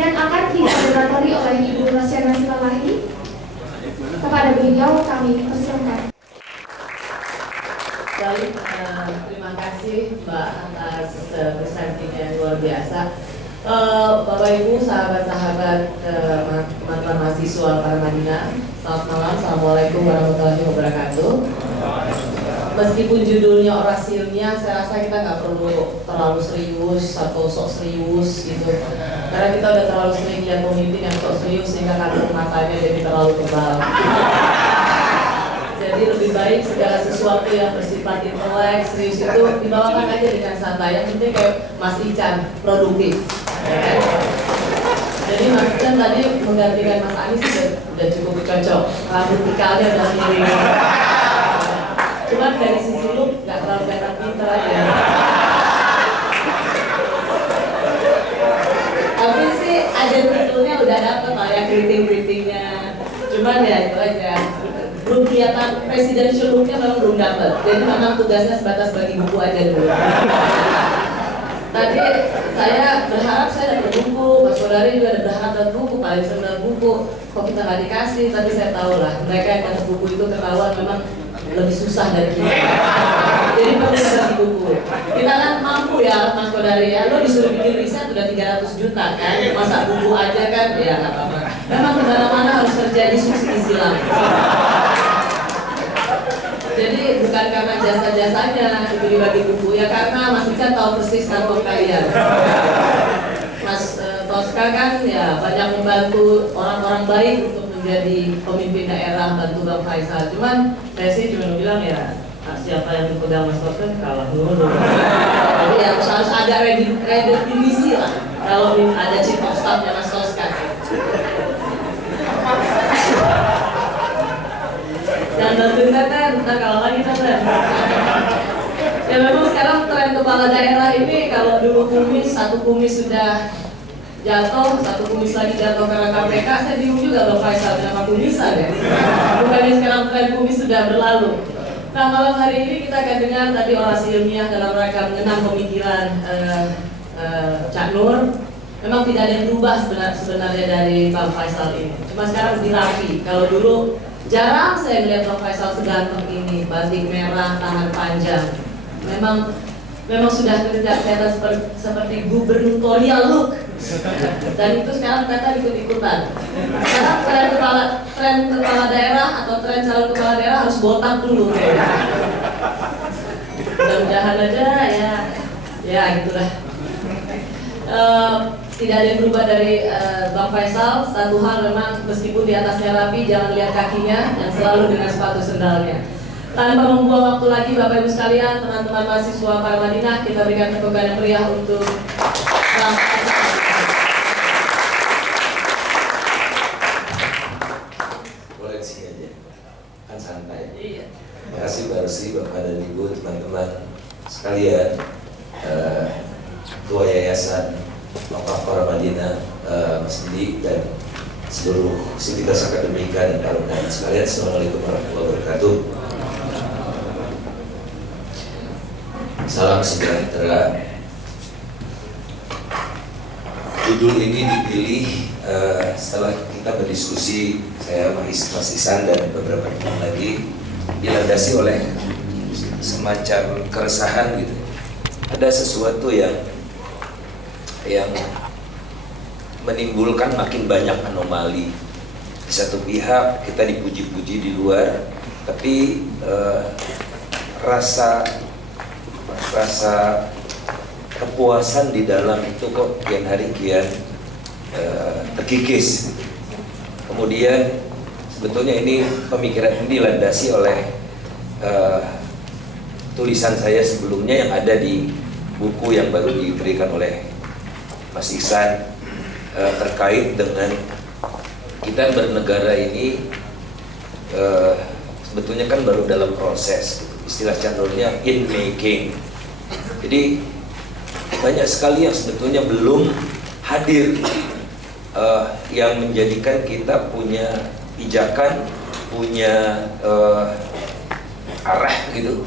dan akan dimoderatori oleh Ibu Rosyana Silalahi. Kepada beliau kami persilakan. Baik, terima kasih Mbak atas presentasinya yang luar biasa. Bapak Ibu, sahabat-sahabat, teman-teman mahasiswa Paramadina, selamat malam, assalamualaikum warahmatullahi wabarakatuh. Meskipun judulnya orasi ilmiah, saya rasa kita nggak perlu terlalu serius atau sok serius gitu, karena kita udah terlalu sering lihat pemimpin yang sok serius sehingga kantong matanya jadi terlalu tebal. Jadi lebih baik segala sesuatu yang bersifat intelek, serius itu dibawakan aja dengan santai. Yang penting kayak Mas Ican, produktif. Ya kan? Jadi Mas Ican tadi menggantikan Mas Anies udah cukup cocok. Rambut ikalnya udah miring. Cuman dari sisi look nggak terlalu kelihatan pinter aja. Tapi sih ada titelnya udah dapet lah ya, keriting-keritingnya. Cuman ya itu aja. Belum kelihatan presidential look-nya memang belum dapat. Jadi memang tugasnya sebatas bagi buku aja dulu. Tadi saya berharap saya dapat buku, Mas Saudari juga ada berharap dapat buku, paling 9 buku. Kok kita nggak dikasih? Tapi saya tahu lah, mereka yang dapat buku itu ketahuan memang lebih susah dari kita. Jadi perlu bagi buku. Kita kan mampu ya, Mas Saudari ya. Lo disuruh bikin riset udah 300 juta kan, masa buku aja kan? Ya nggak apa-apa. Memang kemana-mana harus terjadi subsidi silang. Jadi bukan karena jasa-jasanya itu dibagi buku, ya karena Mas Ican tahu persis kantong kalian. Mas Tosca kan ya banyak membantu orang-orang baik untuk menjadi pemimpin daerah, bantu Bang Faisal. Cuman saya sih cuma bilang ya, siapa yang dipegang Mas Tosca kalah dulu. Jadi ya harus ada redefinisi lah kalau ada chief of staff-nya Mas Tosca. Dan bantuin kan, kalau lagi kan. Ya memang sekarang tren kepala daerah ini kalau dulu kumis, satu kumis sudah jatuh, satu kumis lagi jatuh karena KPK, saya bingung juga Bang Faisal kenapa kumisan ya. Bukannya sekarang tren kumis sudah berlalu. Nah malam hari ini kita akan dengar tadi orasi ilmiah dalam rangka mengenang pemikiran Cak Nur. Memang tidak ada yang berubah sebenarnya dari Bang Faisal ini. Cuma sekarang lebih rapi. Kalau dulu jarang saya melihat Bang Faisal seganteng ini, batik merah, tangan panjang. Memang sudah kelihatan seperti gubernatorial look. Dan itu sekarang kelihatan ikut-ikutan. Sekarang tren kepala daerah atau tren calon kepala daerah harus botak dulu. Mudah-mudahan aja ya gitulah. Tidak ada yang berubah dari Bang Faisal. Satu hal memang meskipun di atasnya rapi, jangan lihat kakinya dan selalu dengan sepatu sendalnya. Tanpa membuang waktu lagi, Bapak Ibu sekalian, teman-teman mahasiswa Paramadina, kita berikan tepukan yang meriah untuk Bang Faisal. Boleh di sini aja, kan santai. Iya. Terima kasih Mbak Rosi, Bapak dan Ibu, teman-teman sekalian, Ketua Yayasan Wakaf Paramadina, Mas Didi, dan seluruh sivitas akademika dan alumni sekalian. Assalamualaikum warahmatullahi wabarakatuh. Salam sejahtera. Judul ini dipilih setelah kita berdiskusi, saya, Mas Isan dan beberapa teman lagi, dilandasi oleh semacam keresahan gitu. Ada sesuatu yang menimbulkan makin banyak anomali. Di satu pihak kita dipuji-puji di luar, tapi rasa kepuasan di dalam itu kok kian hari kian terkikis. Kemudian sebetulnya ini pemikiran ini dilandasi oleh tulisan saya sebelumnya yang ada di buku yang baru diberikan oleh Mas Ihsan terkait dengan kita bernegara ini sebetulnya kan baru dalam proses, istilah channelnya in making. Jadi banyak sekali yang sebetulnya belum hadir, yang menjadikan kita punya pijakan, punya arah gitu,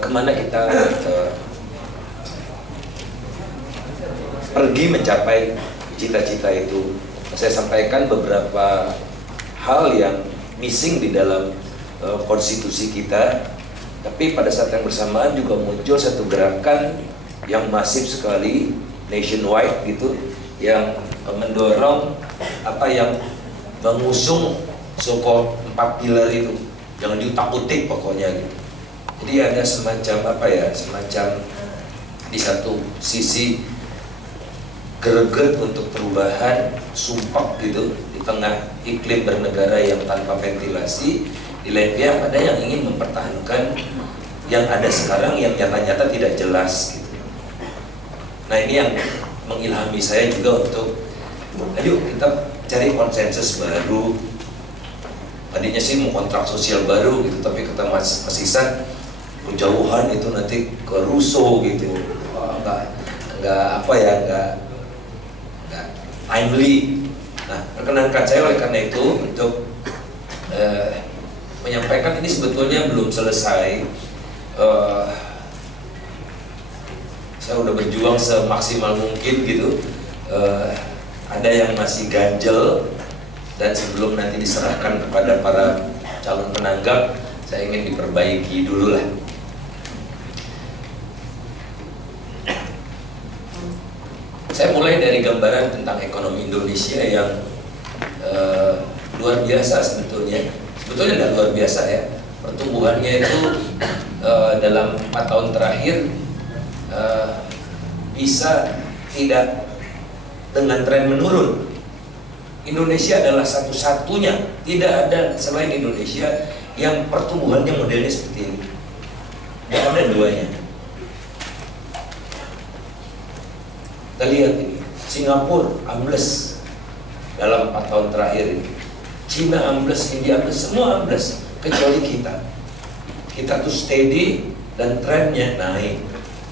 kemana kita pergi mencapai cita-cita itu. Saya sampaikan beberapa hal yang missing di dalam konstitusi kita, tapi pada saat yang bersamaan juga muncul satu gerakan yang masif sekali nationwide gitu, yang mendorong yang mengusung so-called 4 pilar itu, jangan diutak-utik pokoknya gitu. Jadi ada semacam semacam di satu sisi greget untuk perubahan, sumpah gitu di tengah iklim bernegara yang tanpa ventilasi. Di lain pihak ada yang ingin mempertahankan yang ada sekarang yang nyata-nyata tidak jelas gitu. Nah ini yang mengilhami saya juga untuk ayo kita cari konsensus baru. Tadinya sih mau kontrak sosial baru gitu, tapi kata Mas Isan kejauhan itu nanti ke Rousseau gitu. Enggak timely. Nah, perkenankan saya oleh karena itu untuk menyampaikan ini sebetulnya belum selesai. Saya udah berjuang semaksimal mungkin gitu. Ada yang masih ganjel, dan sebelum nanti diserahkan kepada para calon penanggap, saya ingin diperbaiki dulu lah. Saya mulai dari gambaran tentang ekonomi Indonesia yang luar biasa sebetulnya tidak luar biasa ya. Pertumbuhannya itu dalam 4 tahun terakhir bisa tidak dengan tren menurun. Indonesia adalah satu-satunya, tidak ada selain Indonesia yang pertumbuhannya modelnya seperti ini. Tidak ada duanya. Kita lihat ini, Singapura ambles dalam 4 tahun terakhir ini. Cina ambles, India ambles, semua ambles kecuali kita. Kita tuh steady dan trennya naik.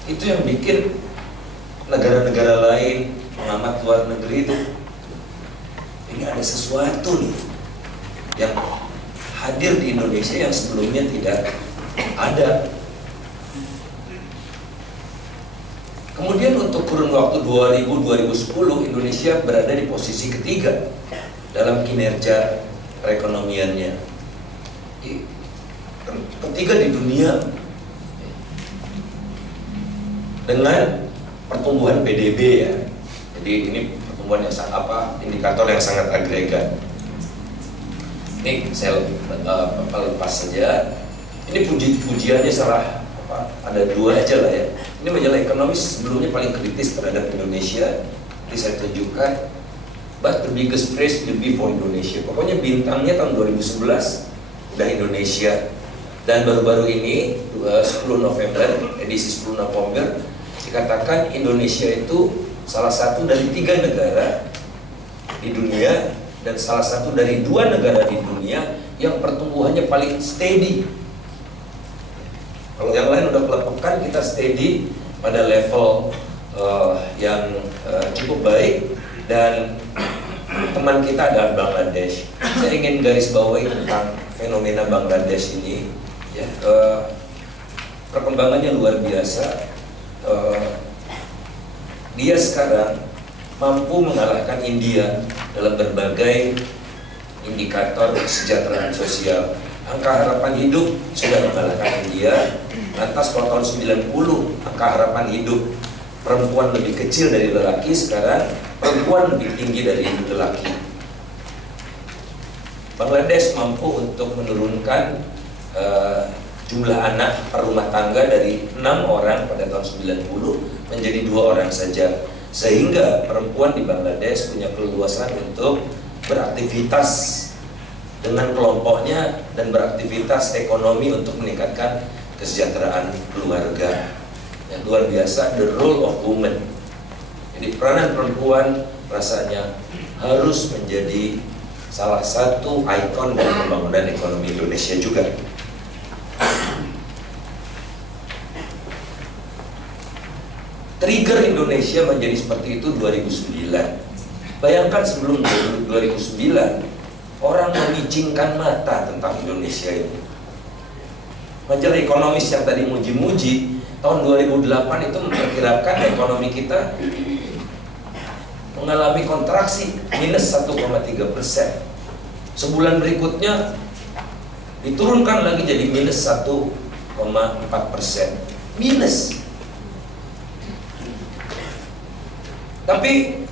Itu yang bikin negara-negara lain, pengamat luar negeri itu, ini ada sesuatu nih yang hadir di Indonesia yang sebelumnya tidak ada. Kemudian untuk kurun waktu 2000-2010 Indonesia berada di posisi ketiga dalam kinerja perekonomiannya, ketiga di dunia dengan pertumbuhan PDB ya. Jadi ini pertumbuhan yang indikator yang sangat agregat. Ini saya lepas saja. Ini pujiannya salah ada 2 aja lah ya. Ini majalah ekonomis sebelumnya paling kritis terhadap Indonesia. Nanti saya tunjukkan. But the biggest praise will be for Indonesia. Pokoknya bintangnya tahun 2011 udah Indonesia. Dan baru-baru ini 10 November, edisi 10 November, dikatakan Indonesia itu salah satu dari 3 negara di dunia dan salah satu dari 2 negara di dunia yang pertumbuhannya paling steady. Kalau yang lain udah kelepekan, kita steady pada level yang cukup baik. Dan teman kita adalah Bangladesh. Saya ingin garis bawahi tentang fenomena Bangladesh ini ya. Perkembangannya luar biasa. Dia sekarang mampu mengalahkan India dalam berbagai indikator kesejahteraan sosial. Angka harapan hidup sudah mengalahkan India. Lantas kalau tahun 90 angka harapan hidup perempuan lebih kecil dari lelaki, sekarang perempuan lebih tinggi dari lelaki. Bangladesh mampu untuk menurunkan jumlah anak per rumah tangga dari 6 orang pada tahun 90 menjadi 2 orang saja, sehingga perempuan di Bangladesh punya keleluasan untuk beraktivitas dengan kelompoknya dan beraktivitas ekonomi untuk meningkatkan kesejahteraan keluarga. Yang luar biasa, the role of women. Jadi peranan perempuan rasanya harus menjadi salah satu ikon dari pembangunan ekonomi Indonesia juga. Trigger Indonesia menjadi seperti itu 2009. Bayangkan sebelum 2009 orang memicingkan mata tentang Indonesia ini. Majalah ekonomis yang tadi muji-muji tahun 2008 itu memperkirakan ekonomi kita mengalami kontraksi minus 1,3%. Sebulan berikutnya diturunkan lagi jadi minus 1,4%. Minus. Tapi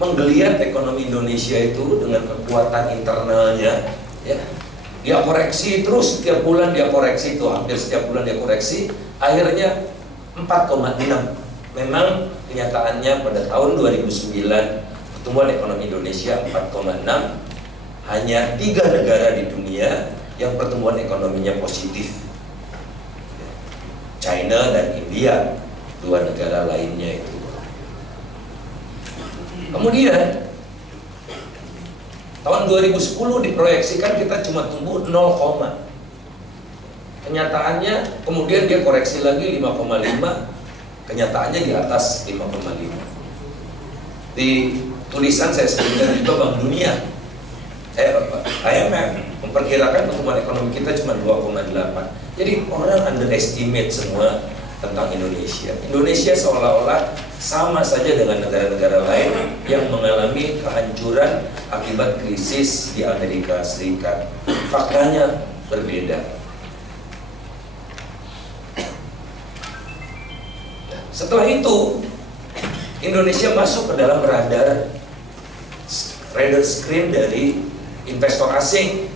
menggeliat ekonomi Indonesia itu dengan kekuatan internalnya, ya, dia koreksi terus setiap bulan, dia koreksi itu hampir setiap bulan dia koreksi, akhirnya 4,6. Memang kenyataannya pada tahun 2009 pertumbuhan ekonomi Indonesia 4,6. Hanya 3 negara di dunia yang pertumbuhan ekonominya positif, China dan India, 2 negara lainnya itu. Kemudian tahun 2010 diproyeksikan kita cuma tumbuh 0, kenyataannya kemudian dia koreksi lagi 5,5, kenyataannya di atas 5,5. Di tulisan saya sebutkan juga Bank Dunia, IMF memperkirakan pertumbuhan ekonomi kita cuma 2,8. Jadi orang underestimate semua tentang Indonesia. Indonesia seolah-olah sama saja dengan negara-negara lain yang mengalami kehancuran akibat krisis di Amerika Serikat. Faktanya berbeda. Setelah itu, Indonesia masuk ke dalam radar screen dari investor asing.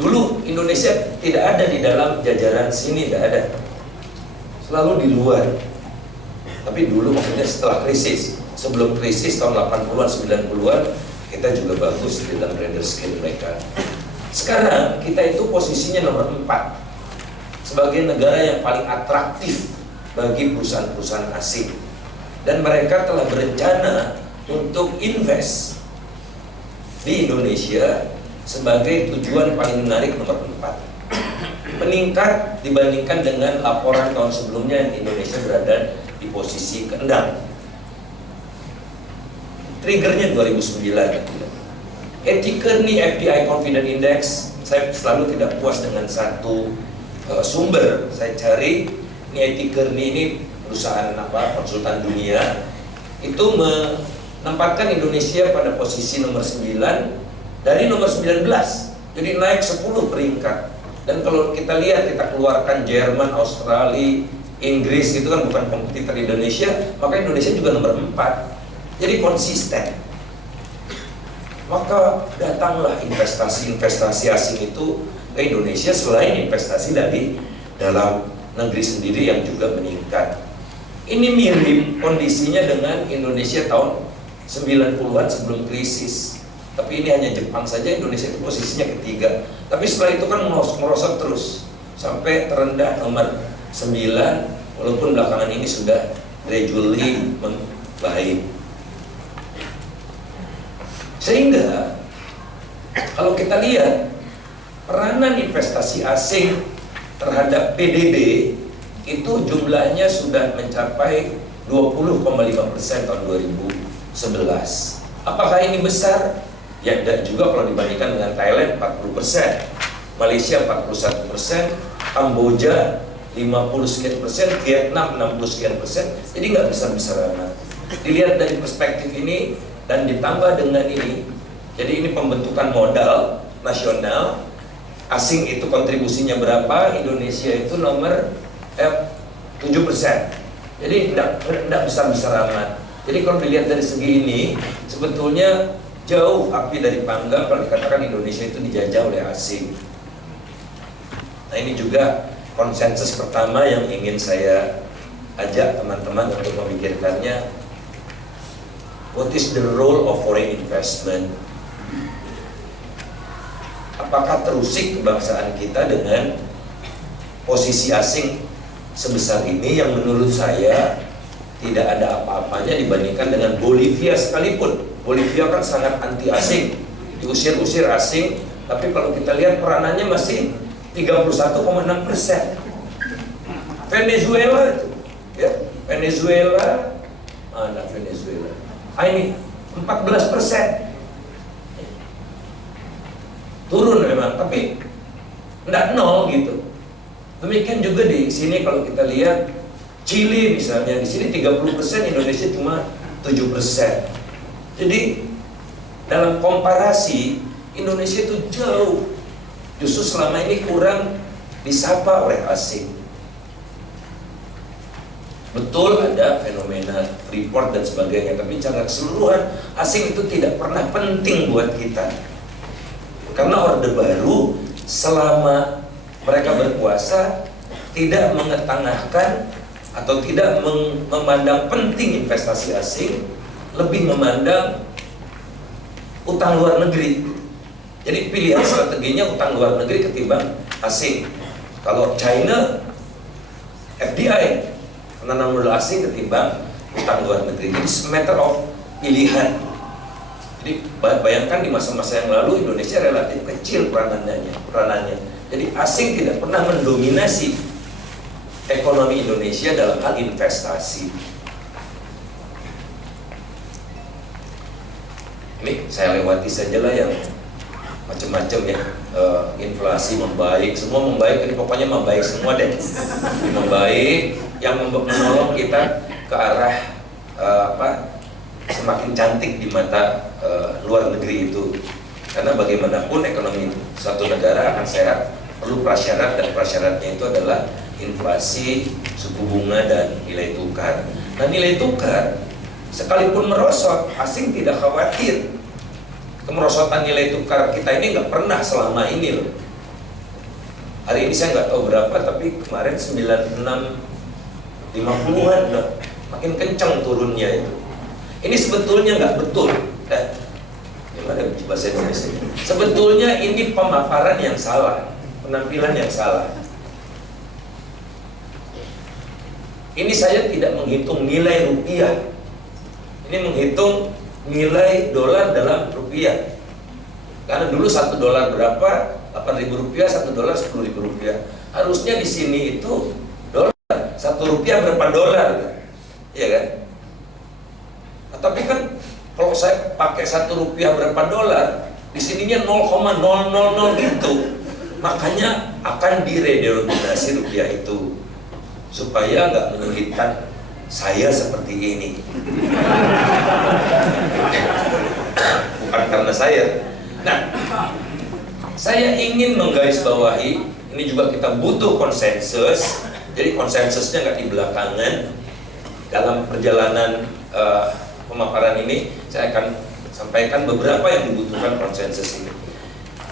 Dulu Indonesia tidak ada di dalam jajaran sini, tidak ada, selalu di luar. Tapi dulu maksudnya setelah krisis, sebelum krisis tahun 80-an, 90-an, kita juga bagus di dalam radar screen mereka. Sekarang kita itu posisinya nomor 4 sebagai negara yang paling atraktif bagi perusahaan-perusahaan asing. Dan mereka telah berencana untuk invest di Indonesia sebagai tujuan paling menarik nomor 4. Meningkat dibandingkan dengan laporan tahun sebelumnya yang Indonesia berada di posisi ke-6. Triggernya 2009. Kearney FDI Confidence Index, saya selalu tidak puas dengan satu sumber. Saya cari Kearney ini perusahaan konsultan dunia, itu menempatkan Indonesia pada posisi nomor 9 dari nomor 19, jadi naik 10 peringkat. Dan kalau kita lihat, kita keluarkan Jerman, Australia, Inggris, itu kan bukan kompetitor Indonesia, maka Indonesia juga nomor 4. Jadi konsisten. Maka datanglah investasi-investasi asing itu ke Indonesia, selain investasi dari dalam negeri sendiri yang juga meningkat. Ini mirip kondisinya dengan Indonesia tahun 90-an sebelum krisis. Tapi ini hanya Jepang saja, Indonesia itu posisinya ketiga. Tapi setelah itu kan merosot terus sampai terendah nomor 9, walaupun belakangan ini sudah gradually membaik. Sehingga kalau kita lihat peranan investasi asing terhadap PDB itu jumlahnya sudah mencapai 20,5% tahun 2011. Apakah ini besar? Ya tidak juga kalau dibandingkan dengan Thailand 40%, Malaysia 41%, Kamboja 50 sekian persen, Vietnam 60 sekian persen. Jadi nggak besar-besar amat. Dilihat dari perspektif ini dan ditambah dengan ini, jadi ini pembentukan modal nasional asing itu kontribusinya berapa? Indonesia itu nomor 7%. Jadi tidak besar-besar amat. Jadi kalau dilihat dari segi ini, sebetulnya jauh api dari panggang kalau dikatakan Indonesia itu dijajah oleh asing. Nah ini juga konsensus pertama yang ingin saya ajak teman-teman untuk memikirkannya. What is the role of foreign investment? Apakah terusik kebangsaan kita dengan posisi asing sebesar ini yang menurut saya tidak ada apa-apanya dibandingkan dengan Bolivia sekalipun. Bolivia kan sangat anti asing, diusir-usir asing, tapi kalau kita lihat peranannya masih 31,6%. Venezuela itu, ya, Venezuela, mana Venezuela? Ini 14%. Turun memang, tapi tidak nol gitu. Demikian juga di sini kalau kita lihat Chili misalnya, di sini 30%, Indonesia cuma 7%. Jadi dalam komparasi Indonesia itu jauh, justru selama ini kurang disapa oleh asing. Betul ada fenomena Freeport dan sebagainya, tapi secara keseluruhan asing itu tidak pernah penting buat kita. Karena Orde Baru selama mereka berkuasa tidak mengetengahkan atau tidak memandang penting investasi asing, lebih memandang utang luar negeri. Jadi pilihan strateginya utang luar negeri ketimbang asing. Kalau China FDI, penanam modal asing ketimbang utang luar negeri. Jadi matter of pilihan. Jadi bayangkan di masa-masa yang lalu Indonesia relatif kecil peranannya. Jadi asing tidak pernah mendominasi ekonomi Indonesia dalam hal investasi. Ini saya lewati saja lah yang macam-macam ya. Inflasi membaik, semua membaik, ini pokoknya membaik semua deh. Membaik yang menolong kita ke arah semakin cantik di mata luar negeri itu. Karena bagaimanapun ekonomi suatu negara akan sehat perlu prasyarat, dan prasyaratnya itu adalah inflasi, suku bunga, dan nilai tukar. Nah, nilai tukar sekalipun merosot, asing tidak khawatir. Kemerosotan nilai tukar kita ini nggak pernah selama ini loh. Hari ini saya nggak tahu berapa, tapi kemarin 96, 50-an loh. Makin kencang turunnya itu. Ini sebetulnya nggak betul. Gimana bahasa Indonesia? Sebetulnya ini pemaparan yang salah, penampilan yang salah. Ini saya tidak menghitung nilai rupiah. Ini menghitung nilai dolar dalam rupiah. Karena dulu 1 dolar berapa? 8.000 rupiah, 1 dolar 10.000 rupiah. Harusnya di sini itu dolar, 1 rupiah berapa dolar? Iya kan? Nah, tapi kan kalau saya pakai 1 rupiah berapa dolar, di sininya 0,000 gitu. Makanya akan diredenominasi rupiah itu supaya nggak menyulitkan saya seperti ini. Bukan karena saya. Nah, saya ingin menggarisbawahi, ini juga kita butuh konsensus. Jadi konsensusnya nggak di belakangan. Dalam perjalanan pemaparan ini, saya akan sampaikan beberapa yang dibutuhkan konsensus ini.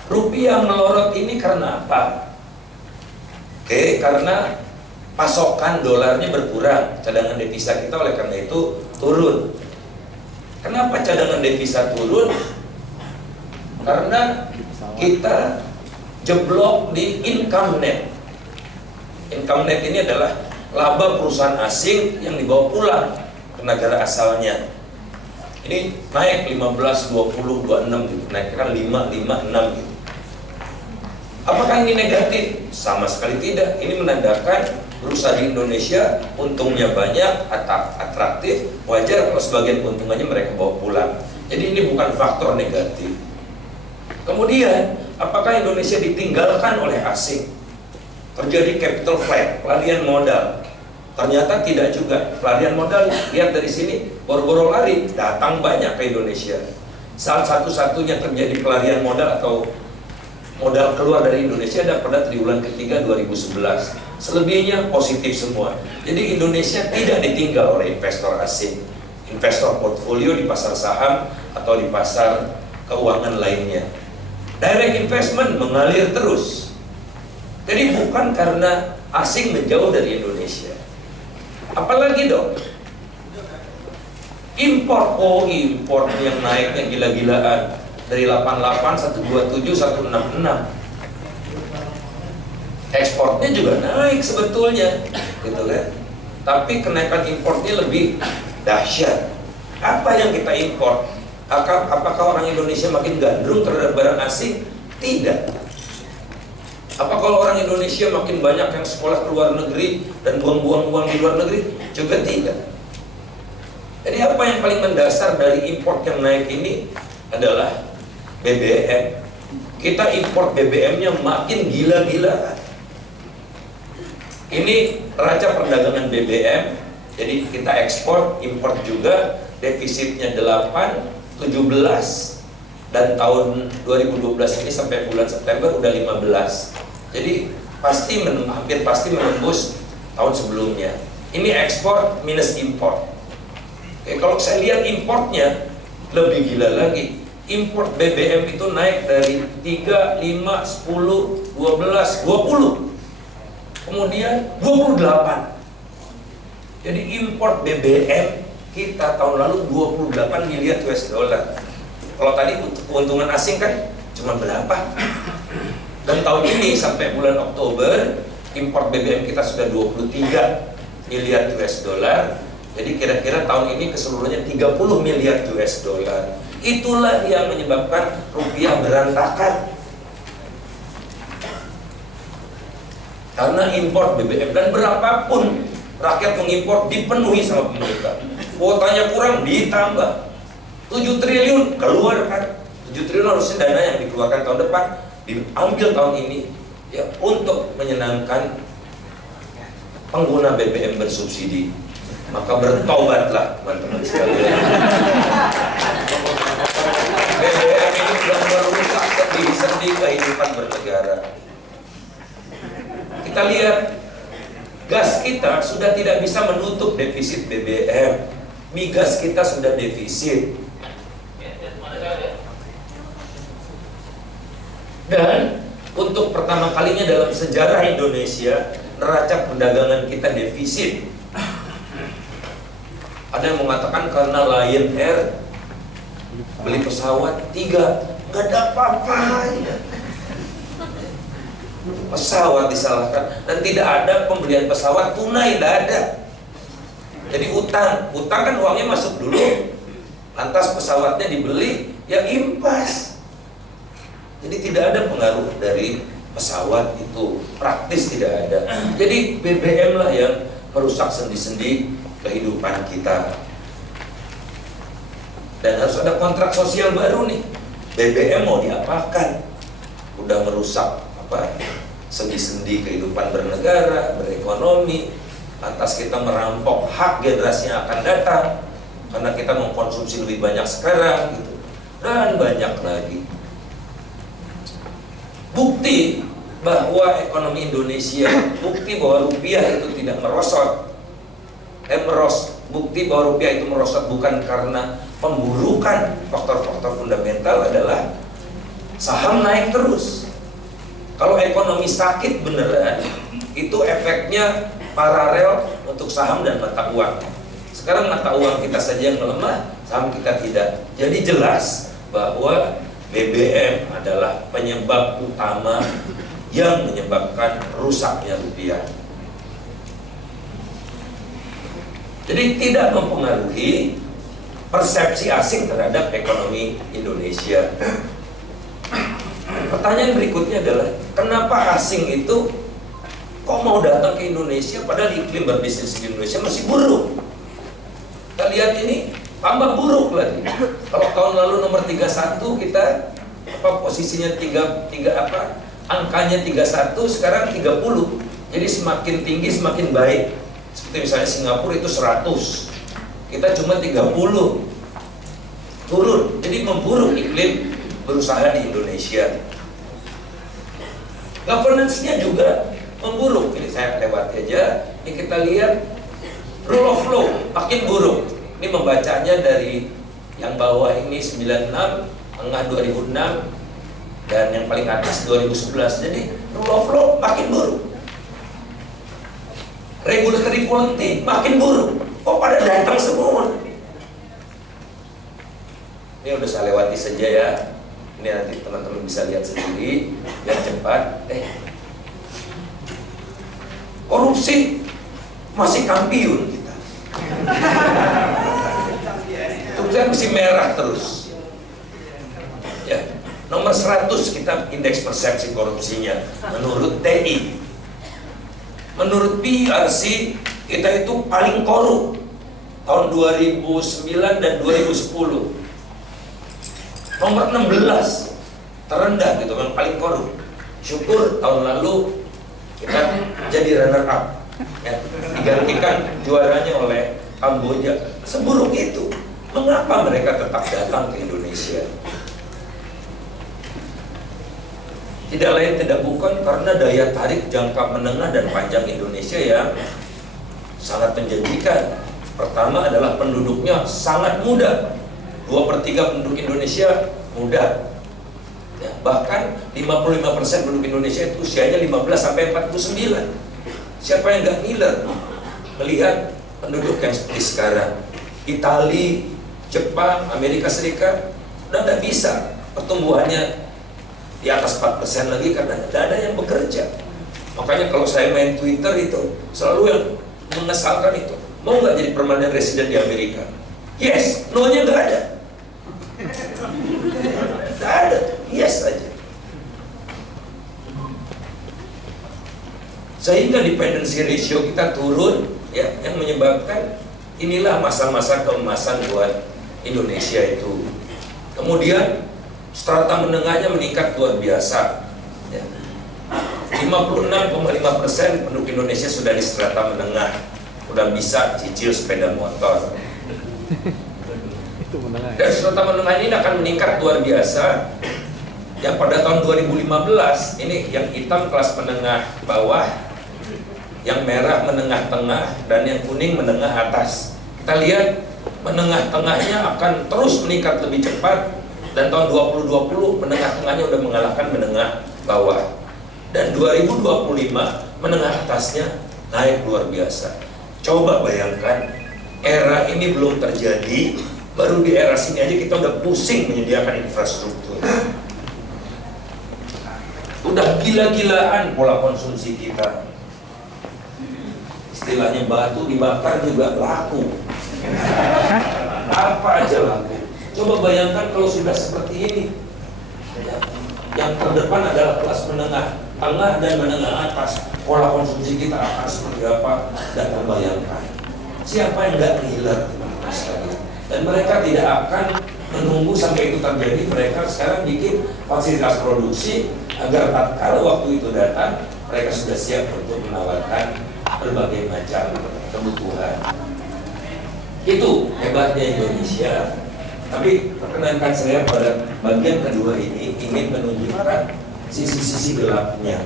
Rupiah melorot ini karena apa? Oke, karena pasokan dolarnya berkurang, cadangan devisa kita oleh karena itu turun. Kenapa cadangan devisa turun? Karena kita jeblok di income net. Income net ini adalah laba perusahaan asing yang dibawa pulang ke negara asalnya. Ini naik 15, 20, 26 gitu, naik kan 5, 5, 6 gitu. Apakah ini negatif? Sama sekali tidak. Ini menandakan berusaha di Indonesia untungnya banyak, atraktif, wajar kalau sebagian keuntungannya mereka bawa pulang. Jadi ini bukan faktor negatif. Kemudian, apakah Indonesia ditinggalkan oleh asing? Terjadi capital flight, pelarian modal. Ternyata tidak juga. Pelarian modal, lihat dari sini, boro-boro lari, datang banyak ke Indonesia. Salah satu-satunya terjadi pelarian modal atau modal keluar dari Indonesia ada pada triwulan ketiga 2011. Selebihnya positif semua. Jadi Indonesia tidak ditinggal oleh investor asing, investor portfolio di pasar saham atau di pasar keuangan lainnya. Direct investment mengalir terus. Jadi bukan karena asing menjauh dari Indonesia. Apalagi dong? Impor yang naiknya gila-gilaan. Dari 88, 127, 166. Ekspornya juga naik sebetulnya, gitu kan? Tapi kenaikan importnya lebih dahsyat. Apa yang kita impor? Apakah orang Indonesia makin gandrung terhadap barang asing? Tidak. Apa kalau orang Indonesia makin banyak yang sekolah ke luar negeri dan buang-buang uang di luar negeri? Juga tidak. Jadi apa yang paling mendasar dari import yang naik ini adalah BBM. Kita import BBM-nya makin gila-gilaan. Ini neraca perdagangan BBM, jadi kita ekspor, import juga, defisitnya 8, 17, dan tahun 2012 ini sampai bulan September udah 15. Jadi hampir pasti menembus tahun sebelumnya. Ini ekspor minus import. Oke, kalau saya lihat importnya lebih gila lagi. Import BBM itu naik dari 3, 5, 10, 12, 20. Kemudian 28. Jadi import BBM kita tahun lalu 28 miliar US dollar. Kalau tadi keuntungan asing kan cuma berapa? Dan tahun ini sampai bulan Oktober import BBM kita sudah 23 miliar US dollar. Jadi kira-kira tahun ini keseluruhannya 30 miliar US dollar. Itulah yang menyebabkan rupiah berantakan. Karena import BBM, dan berapapun rakyat mengimpor dipenuhi sama pemerintah. Kuotanya kurang ditambah. 7 triliun keluarkan. 7 triliun harusnya dana yang dikeluarkan tahun depan diambil tahun ini ya untuk menyenangkan pengguna BBM bersubsidi. Maka bertobatlah teman-teman sekalian. BBM ini sudah merusak sendi-sendi kehidupan bernegara. Kita lihat gas kita sudah tidak bisa menutup defisit BBM. Migas kita sudah defisit. Dan untuk pertama kalinya dalam sejarah Indonesia, neraca perdagangan kita defisit. Ada yang mengatakan karena Lion Air beli pesawat 3, gak ada apa-apanya. Pesawat disalahkan, dan tidak ada pembelian pesawat tunai, tidak ada. Jadi utang kan uangnya masuk dulu, lantas pesawatnya dibeli, ya impas. Jadi tidak ada pengaruh dari pesawat itu, praktis tidak ada. Jadi BBM lah yang merusak sendi-sendi kehidupan kita. Dan harus ada kontrak sosial baru nih. BBM mau diapakan? Udah merusak sendi-sendi kehidupan bernegara, berekonomi. Lantas kita merampok hak generasi yang akan datang karena kita mengkonsumsi lebih banyak sekarang gitu. Dan banyak lagi. Bukti bahwa ekonomi Indonesia, bukti bahwa rupiah itu tidak merosot, bukti bahwa rupiah itu merosot bukan karena pemburukan faktor-faktor fundamental adalah saham naik terus. Kalau ekonomi sakit beneran, itu efeknya paralel untuk saham dan mata uang. Sekarang mata uang kita saja yang melemah, saham kita tidak. Jadi jelas bahwa BBM adalah penyebab utama yang menyebabkan rusaknya rupiah. Jadi tidak mempengaruhi persepsi asing terhadap ekonomi Indonesia. Pertanyaan berikutnya adalah, kenapa asing itu kok mau datang ke Indonesia padahal iklim berbisnis di Indonesia masih buruk? Kita lihat ini tambah buruk lagi. Kalau tahun lalu nomor 31 kita posisinya angkanya 31, sekarang 30. Jadi semakin tinggi semakin baik. Seperti misalnya Singapura itu 100, kita cuma 30, turun. Jadi memburuk iklim berusaha di Indonesia. Governance-nya juga memburuk. Ini saya lewati aja. Ini kita lihat rule of law makin buruk. Ini membacanya dari yang bawah ini 96, tengah 2006, dan yang paling atas 2011. Jadi rule of law makin buruk. Regulatory policy makin buruk. Kok pada datang semua? Ini udah saya lewati saja ya. Ini nanti teman-teman bisa lihat sendiri biar cepat. Korupsi masih kampiun kita. Terusnya masih merah terus. Ya, nomor 100 kita indeks persepsi korupsinya menurut TI. Menurut PRC kita itu paling korup tahun 2009 dan 2010. Nomor 16 terendah gitu kan, paling korup. Syukur tahun lalu kita jadi runner up. Ya, digantikan juaranya oleh Kamboja. Seburuk itu, mengapa mereka tetap datang ke Indonesia? Tidak lain tidak bukan karena daya tarik jangka menengah dan panjang Indonesia yang sangat menjanjikan. Pertama adalah penduduknya sangat muda. 2/3 penduduk Indonesia muda. Ya, bahkan 55% penduduk Indonesia itu usianya 15 sampai 49. Siapa yang nggak ngiler melihat penduduk yang seperti sekarang? Italia, Jepang, Amerika Serikat udah nggak bisa pertumbuhannya di atas 4% lagi karena tidak ada yang bekerja. Makanya kalau saya main Twitter itu selalu yang mengesalkan itu, mau nggak jadi permanent resident di Amerika? Yes, no-nya nggak ada. Nggak ada, yes aja. Sehingga dependency ratio kita turun, ya, yang menyebabkan inilah masa-masa keemasan buat Indonesia itu. Kemudian strata menengahnya meningkat luar biasa. Ya. 56,5% penduduk Indonesia sudah di strata menengah, udah bisa cicil sepeda motor. Dan strata menengah ini akan meningkat luar biasa. Yang pada tahun 2015 ini yang hitam kelas menengah bawah, yang merah menengah tengah, dan yang kuning menengah atas. Kita lihat menengah tengahnya akan terus meningkat lebih cepat, dan tahun 2020 menengah tengahnya udah mengalahkan menengah bawah. Dan 2025 menengah atasnya naik luar biasa. Coba bayangkan, era ini belum terjadi, baru di era sini aja kita udah pusing menyediakan infrastruktur. Udah gila-gilaan pola konsumsi kita. Istilahnya batu dibakar juga laku. Apa aja laku. Coba bayangkan kalau sudah seperti ini. Yang terdepan adalah kelas menengah tengah dan menengah atas. Pola konsumsi kita akan seperti apa? Dan terbayangkan. Siapa yang nggak ngiler? Dan mereka tidak akan menunggu sampai itu terjadi. Mereka sekarang bikin fasilitas produksi agar tatkala waktu itu datang, mereka sudah siap untuk menawarkan berbagai macam kebutuhan. Itu hebatnya Indonesia. Tapi perkenankan saya pada bagian kedua ini ingin menunjukkan sisi-sisi gelapnya.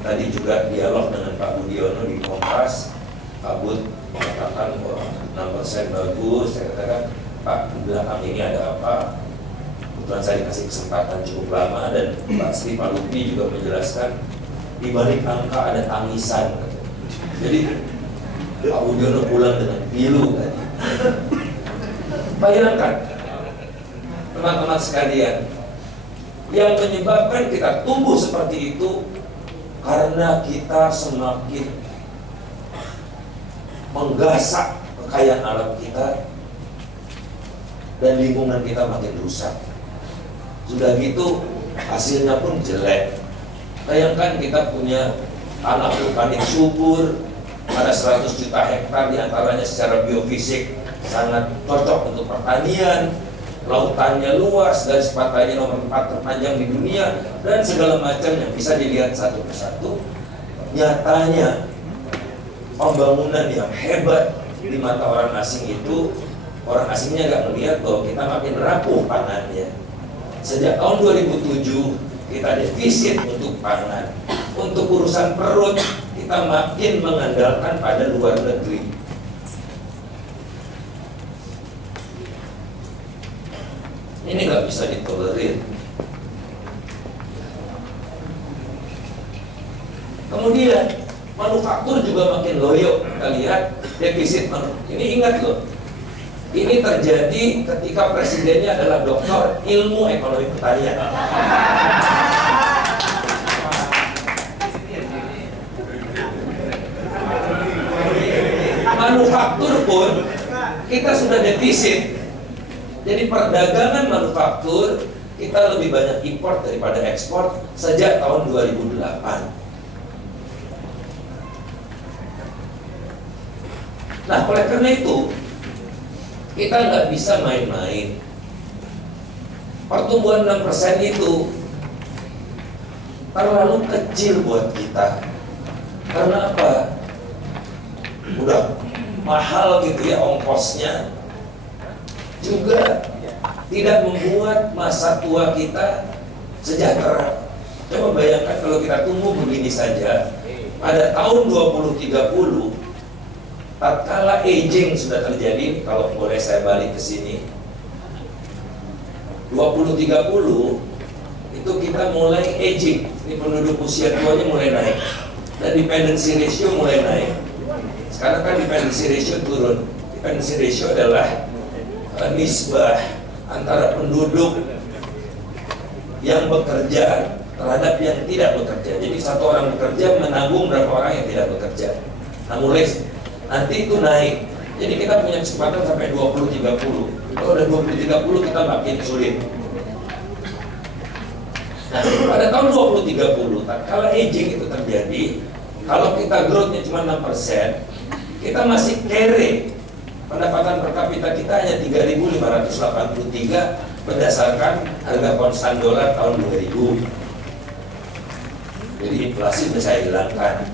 Tadi juga dialog dengan Pak Budiono di Kompas, Pak Bud mengatakan bahwa 6% bagus. Saya katakan, Pak, di belakang ini ada apa? Kebetulan saya dikasih kesempatan cukup lama, dan Pak Sri, Pak Lutfi juga menjelaskan di balik angka ada tangisan. Jadi Pak Budiono pulang dengan pilu tadi. Bayangkan teman-teman sekalian, yang menyebabkan kita tumbuh seperti itu karena kita semakin menggasak kekayaan alam kita dan lingkungan kita makin rusak. Sudah gitu hasilnya pun jelek. Bayangkan kita punya tanah vulkanik subur, ada 100 juta hektar, diantaranya secara biofisik sangat cocok untuk pertanian, lautannya luas, dan pantai nomor 4 terpanjang di dunia, dan segala macam yang bisa dilihat satu persatu. Nyatanya pembangunan yang hebat di mata orang asing itu, orang asingnya nggak melihat bahwa kita makin rapuh pangannya. Sejak tahun 2007 kita defisit untuk pangan. Untuk urusan perut kita makin mengandalkan pada luar negeri. Ini nggak bisa ditolerir. Kemudian manufaktur juga makin loyo. Kita lihat defisit manufaktur. Ini ingat loh, ini terjadi ketika presidennya adalah doktor ilmu ekonomi pertanian. Manufaktur pun kita sudah defisit. Jadi perdagangan manufaktur kita lebih banyak impor daripada ekspor sejak tahun 2008. Nah, oleh karena itu kita nggak bisa main-main. Pertumbuhan 6% itu terlalu kecil buat kita. Karena apa? Udah mahal gitu ya ongkosnya, juga tidak membuat masa tua kita sejahtera. Coba bayangkan kalau kita tumbuh begini saja, pada tahun 2030, tatkala aging sudah terjadi, kalau boleh saya balik ke sini, 2030 itu kita mulai aging, ini penduduk usia tuanya mulai naik, dan dependency ratio mulai naik. Sekarang kan dependency ratio turun. Dependency ratio adalah nisbah antara penduduk yang bekerja terhadap yang tidak bekerja. Jadi satu orang bekerja menanggung berapa orang yang tidak bekerja. Nah mulai nanti itu naik. Jadi kita punya kesempatan sampai 2030. Kalau udah 2030 kita makin sulit. Nah pada tahun 2030, kalau aging itu terjadi, kalau kita growth-nya cuma 6%, kita masih kere. Pendapatan per kapita kita hanya 3.583 berdasarkan harga konstan dolar tahun 2000. Jadi inflasi sudah saya hilangkan.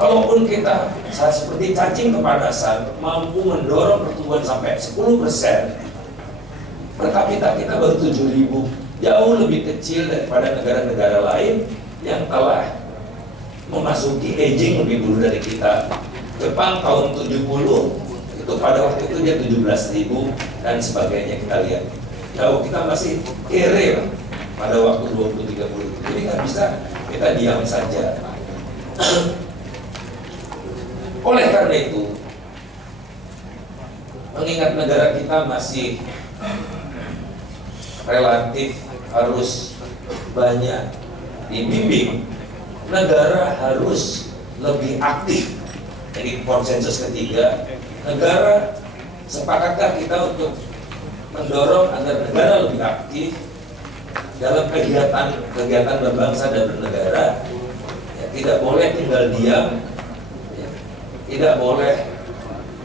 Kalaupun kita seperti cacing kepanasan mampu mendorong pertumbuhan sampai 10%, per kapita kita baru 7.000, jauh lebih kecil daripada negara-negara lain yang telah memasuki aging lebih dulu dari kita. Jepang tahun 70 itu pada waktu itu dia 17.000 dan sebagainya, kita lihat jauh, kita masih kere lah pada waktu 2030. Jadi nggak bisa kita diam saja. Oleh karena itu, mengingat negara kita masih relatif harus banyak dibimbing, negara harus lebih aktif. Jadi konsensus ketiga, negara sepakatkah kita untuk mendorong agar negara lebih aktif dalam kegiatan berbangsa dan bernegara. Ya, tidak boleh tinggal diam, ya, tidak boleh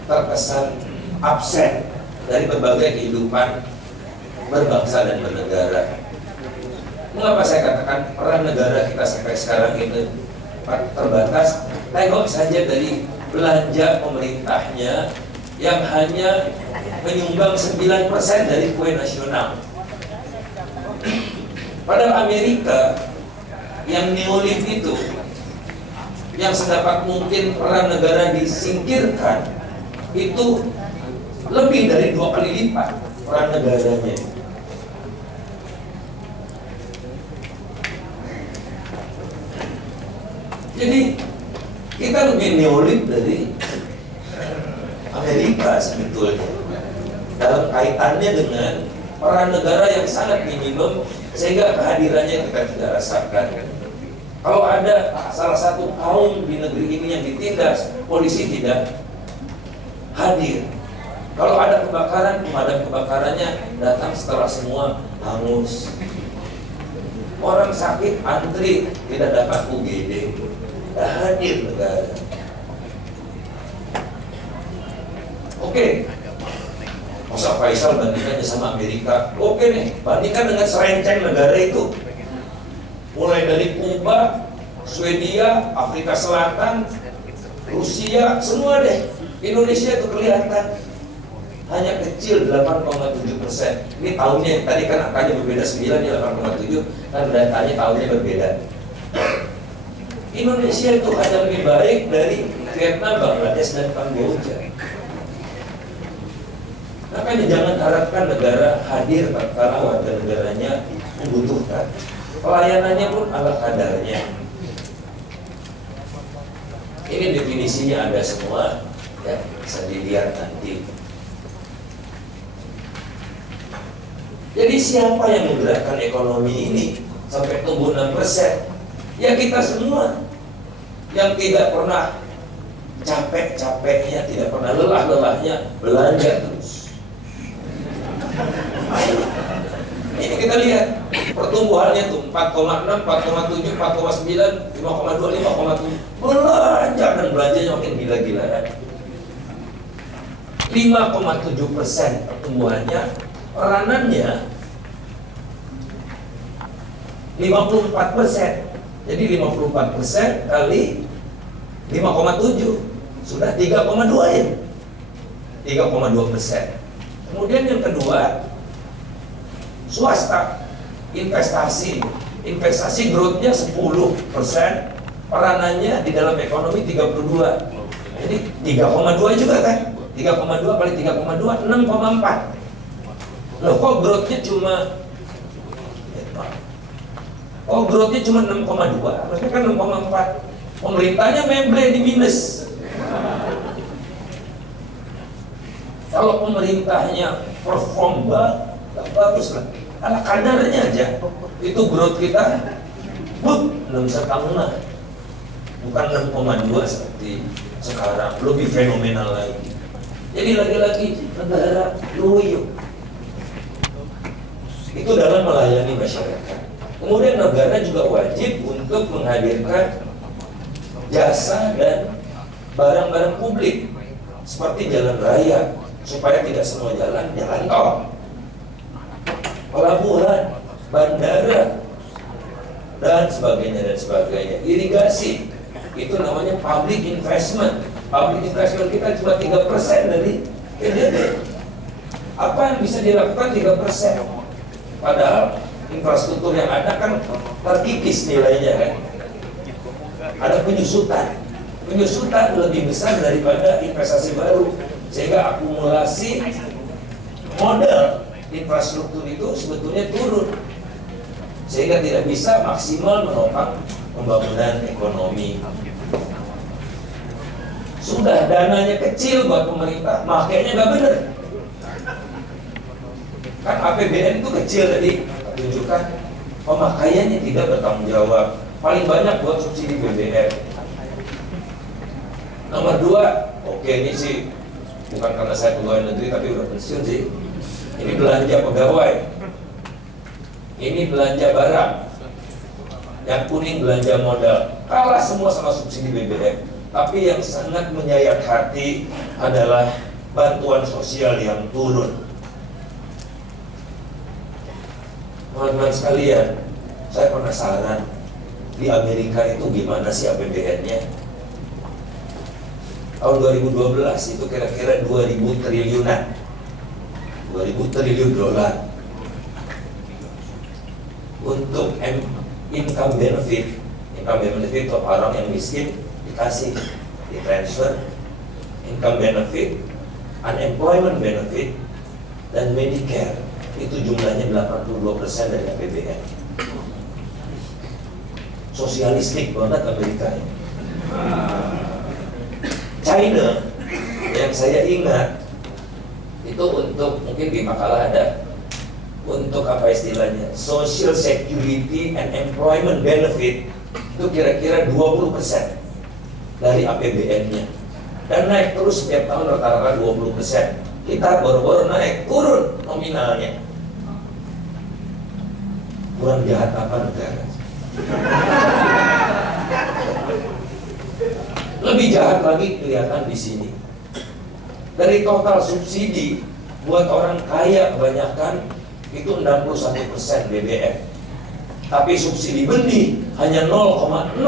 terkesan absen dari berbagai kehidupan berbangsa dan bernegara. Mengapa saya katakan peran negara kita sampai sekarang itu terbatas? Tengok saja dari belanja pemerintahnya yang hanya menyumbang 9% dari kue nasional. Padahal Amerika yang neolib itu, yang sedapat mungkin peran negara disingkirkan, itu lebih dari 2 kali lipat peran negaranya. Jadi kita lebih neolib dari Amerika sebetulnya dalam kaitannya dengan peran negara yang sangat minimum, sehingga kehadirannya kita tidak rasakan. Kalau ada salah satu kaum di negeri ini yang ditindas, polisi tidak hadir. Kalau ada kebakaran, pemadam kebakarannya datang setelah semua hangus. Orang sakit antri tidak dapat UGD, tidak hadir negara. Oke, masa Faisal bandingkannya sama Amerika? Oke nih, bandingkan dengan serenceng negara itu. Mulai dari Kuba, Swedia, Afrika Selatan, Rusia, semua deh. Indonesia itu kelihatan hanya kecil 8,7%. Ini tahunnya, tadi kan angkanya berbeda 9, ya 8,7, kan datanya tahunnya berbeda. Indonesia itu hanya lebih baik dari Vietnam, Bangladesh, dan Kamboja. Makanya jangan harapkan negara hadir tatkala warga negaranya membutuhkan. Pelayanannya pun ala kadarnya. Ini definisinya ada semua, ya bisa dilihat nanti. Jadi siapa yang menggerakkan ekonomi ini sampai tumbuh 6%? Ya kita semua yang tidak pernah capek-capeknya, tidak pernah lelah-lelahnya belanja terus. Ini kita lihat pertumbuhannya tuh 4,6, 4,7, 4,9, 5,2, 5,7. Belanja dan belanjanya makin gila-gilaan. 5,7% pertumbuhannya, peranannya 54%. Jadi 54% kali 5,7, sudah 3,2 ya, 3,2%. Kemudian yang kedua, swasta, investasi growth-nya 10%, peranannya di dalam ekonomi 32. Jadi 3,2 juga kan? 3,2 kali 3,2, 6,4. Loh kok growth-nya cuma 6,2? Maksudnya kan 6,4. Pemerintahnya membre di minus. Kalau pemerintahnya perform bagus lah, ala kadarnya aja, itu growth kita 6,5, bukan 6,2 seperti sekarang, lebih fenomenal lagi. Jadi lagi-lagi negara loyo itu dalam melayani masyarakat. Kemudian negara juga wajib untuk menghadirkan jasa dan barang-barang publik seperti jalan raya, supaya tidak semua jalan tol, pelabuhan, bandara, dan sebagainya. Irigasi, itu namanya public investment. Public investment kita cuma 3% dari PDB. Apa yang bisa dilakukan 3%? Padahal infrastruktur yang ada kan terkikis nilainya kan. Ada penyusutan lebih besar daripada investasi baru, sehingga akumulasi modal infrastruktur itu sebetulnya turun, sehingga tidak bisa maksimal menopang pembangunan ekonomi. Sudah dananya kecil buat pemerintah, makanya nggak bener. Kan APBN itu kecil, tadi tunjukkan pemakaiannya tidak bertanggung jawab. Paling banyak buat subsidi BBM. Nomor 2, oke ini sih bukan karena saya pegawai negeri tapi udah pensiun sih. Ini belanja pegawai, ini belanja barang, yang kuning belanja modal. Kalah semua sama subsidi BBM. Tapi yang sangat menyayat hati adalah bantuan sosial yang turun. Teman-teman sekalian, saya penasaran di Amerika itu gimana sih APBN-nya? Tahun 2012 itu kira-kira 2.000 triliunan, 2.000 triliun dolar untuk income benefit. Income benefit untuk orang yang miskin dikasih, ditransfer. Income benefit, unemployment benefit, dan Medicare itu jumlahnya 82% dari APBN. Sosialistik banget Amerika ini. China yang saya ingat itu untuk, mungkin di makalah ada, untuk apa istilahnya, social security and employment benefit itu kira-kira 20% dari APBN-nya, dan naik terus setiap tahun rata-rata 20%. Kita baru-baru naik, turun nominalnya. Kurang jahat apa negara? Lebih jahat lagi kelihatan di sini. Dari total subsidi buat orang kaya kebanyakan itu 61% BBM. Tapi subsidi benih hanya 0,04%.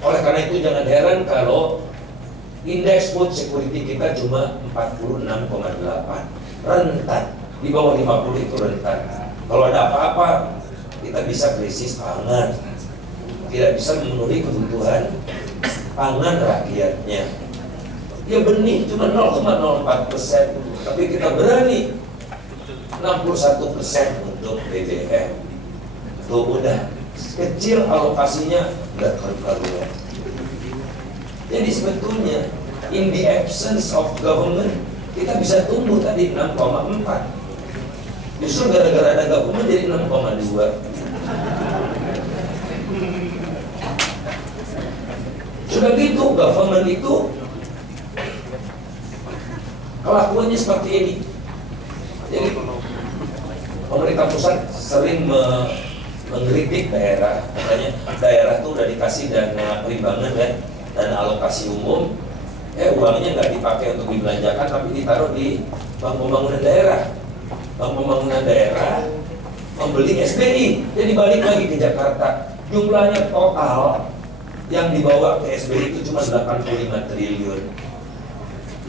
Oleh karena itu jangan heran kalau indeks food security kita cuma 46,8. Rentan. Di bawah 50 itu rentan. Kalau ada apa-apa kita bisa krisis pangan, tidak bisa memenuhi kebutuhan pangan rakyatnya. Ya benih cuma 0,04%, tapi kita berani 61% untuk BBM. Tuh udah kecil alokasinya, nggak karu-karuan. Jadi sebetulnya in the absence of government kita bisa tumbuh tadi 6,4. Justru gara-gara ada government jadi 6,2. Sudah gitu, government itu kelakuannya seperti ini. Jadi pemerintah pusat sering mengkritik daerah, katanya daerah tuh udah dikasih dana perimbangan kan, dana alokasi umum, uangnya nggak dipakai untuk dibelanjakan tapi ditaruh di bank pembangunan daerah. Bank pembangunan daerah membeli SBI, jadi balik lagi ke Jakarta. Jumlahnya total yang dibawa ke SBY itu cuma 85 triliun.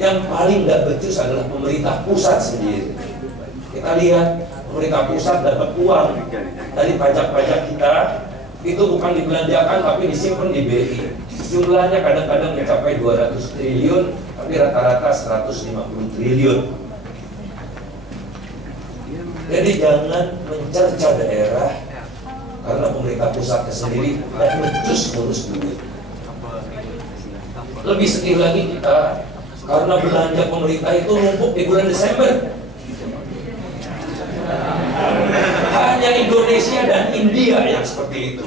Yang paling nggak becus adalah pemerintah pusat sendiri. Kita lihat pemerintah pusat dapat uang dari pajak-pajak kita, itu bukan dibelanjakan tapi disimpan di BI. Jumlahnya kadang-kadang mencapai 200 triliun, tapi rata-rata 150 triliun. Jadi jangan mencerca daerah karena pemerintah pusatnya sendiri dan becus ngurus duit. Lebih sedih lagi kita karena belanja pemerintah itu numpuk di bulan Desember. Hanya Indonesia dan India yang seperti itu.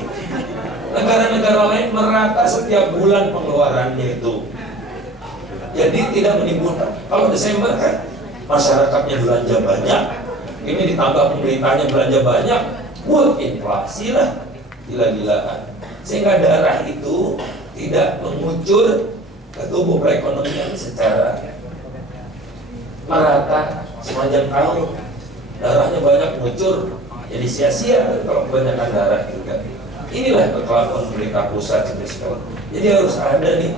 Negara-negara lain merata setiap bulan pengeluarannya itu. Jadi tidak menimbulkan. Kalau Desember kan masyarakatnya belanja banyak, ini ditambah pemerintahnya belanja banyak, buat inflasi lah, gila-gilaan. Sehingga darah itu tidak mengucur ke tubuh perekonomian secara merata sepanjang tahun. Darahnya banyak mengucur, jadi sia-sia kalau kebanyakan darah juga. Inilah kekelakuan pemerintah pusat sampai sekarang. Jadi harus ada nih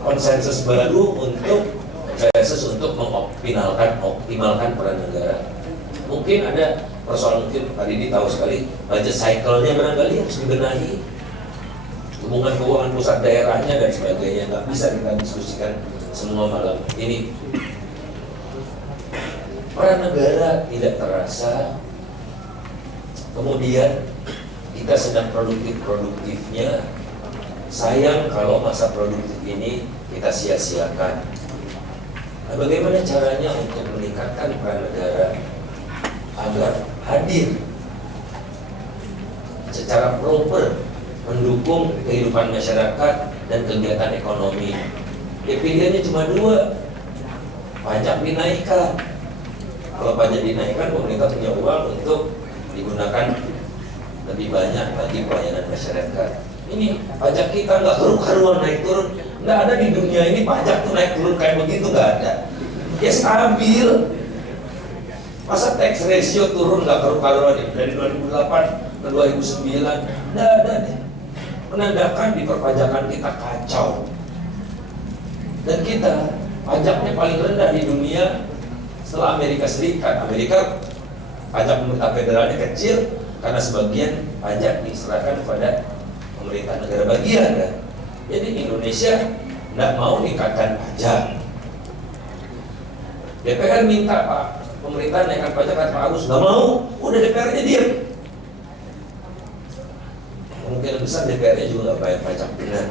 konsensus baru untuk mengoptimalkan peran negara. Mungkin ada persoalan, mungkin Pak Didi tahu sekali budget cycle-nya barangkali harus dibenahi, hubungan keuangan pusat daerahnya dan sebagainya. Nggak bisa kita diskusikan semua malam ini. Peran negara tidak terasa, kemudian kita sedang produktifnya. Sayang kalau masa produktif ini kita sia-siakan. Nah, bagaimana caranya untuk meningkatkan peran negara agar hadir secara proper mendukung kehidupan masyarakat dan kegiatan ekonomi? Ya, pilihannya cuma dua, pajak dinaikkan. Kalau pajak dinaikkan, pemerintah punya uang untuk digunakan lebih banyak bagi pelayanan masyarakat. Ini pajak kita nggak karu-karuan naik turun, nggak ada di dunia ini pajak tuh naik turun kayak begitu, nggak ada. Ya stabil. Masa tax ratio turun nggak karu-karuan dari 2008 ke 2009, nggak ada deh. Menandakan di perpajakan kita kacau. Dan kita pajaknya paling rendah di dunia setelah Amerika Serikat. Amerika pajak pemerintah federalnya kecil karena sebagian pajak diserahkan kepada pemerintah negara bagian kan. Jadi Indonesia tidak mau meningkatkan pajak. DPR minta Pak pemerintah naikkan pajak, kata Pak Agus nggak mau, udah DPR-nya diam. Kemungkinan besar DPR-nya juga nggak bayar pajak benar.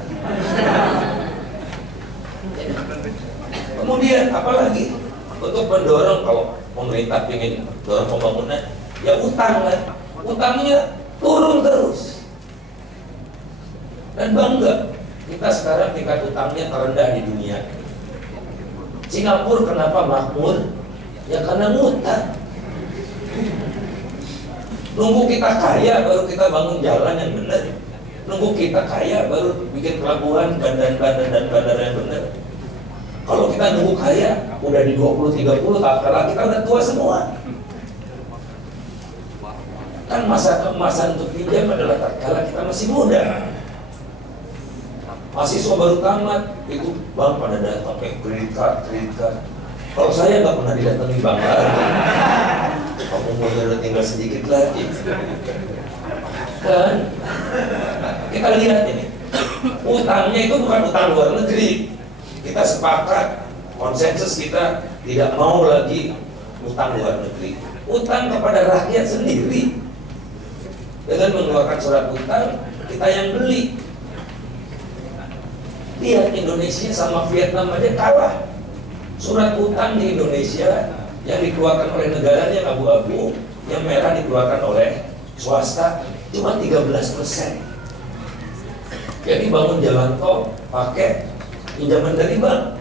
Kemudian apalagi untuk mendorong, kalau pemerintah ingin dorong pembangunan, ya utang kan, utangnya turun terus. Dan bangga kita sekarang tingkat utangnya terendah di dunia. Singapura kenapa makmur? Ya karena ngutang. Nunggu kita kaya baru kita bangun jalan yang benar. Nunggu kita kaya baru bikin pelabuhan, bandar-bandar dan bandar yang benar. Kalau kita nunggu kaya, udah di 20-30, kala kita udah tua semua. Kan masa keemasan untuk pinjam adalah tatkala kita masih muda. Mahasiswa baru tamat, itu bank pada datang pakai kredit card. Kalau saya nggak pernah didatangi bank lagi. Kamu udah tinggal sedikit lagi. Dan kita lihat ini, utangnya itu bukan utang luar negeri. Kita sepakat, konsensus kita tidak mau lagi utang luar negeri. Utang kepada rakyat sendiri. Dengan mengeluarkan surat utang, kita yang beli. Lihat Indonesia sama Vietnam aja kalah. Surat utang di Indonesia yang dikeluarkan oleh negaranya yang abu-abu, yang merah dikeluarkan oleh swasta cuma 13%. Jadi bangun jalan tol pakai pinjaman dari bank.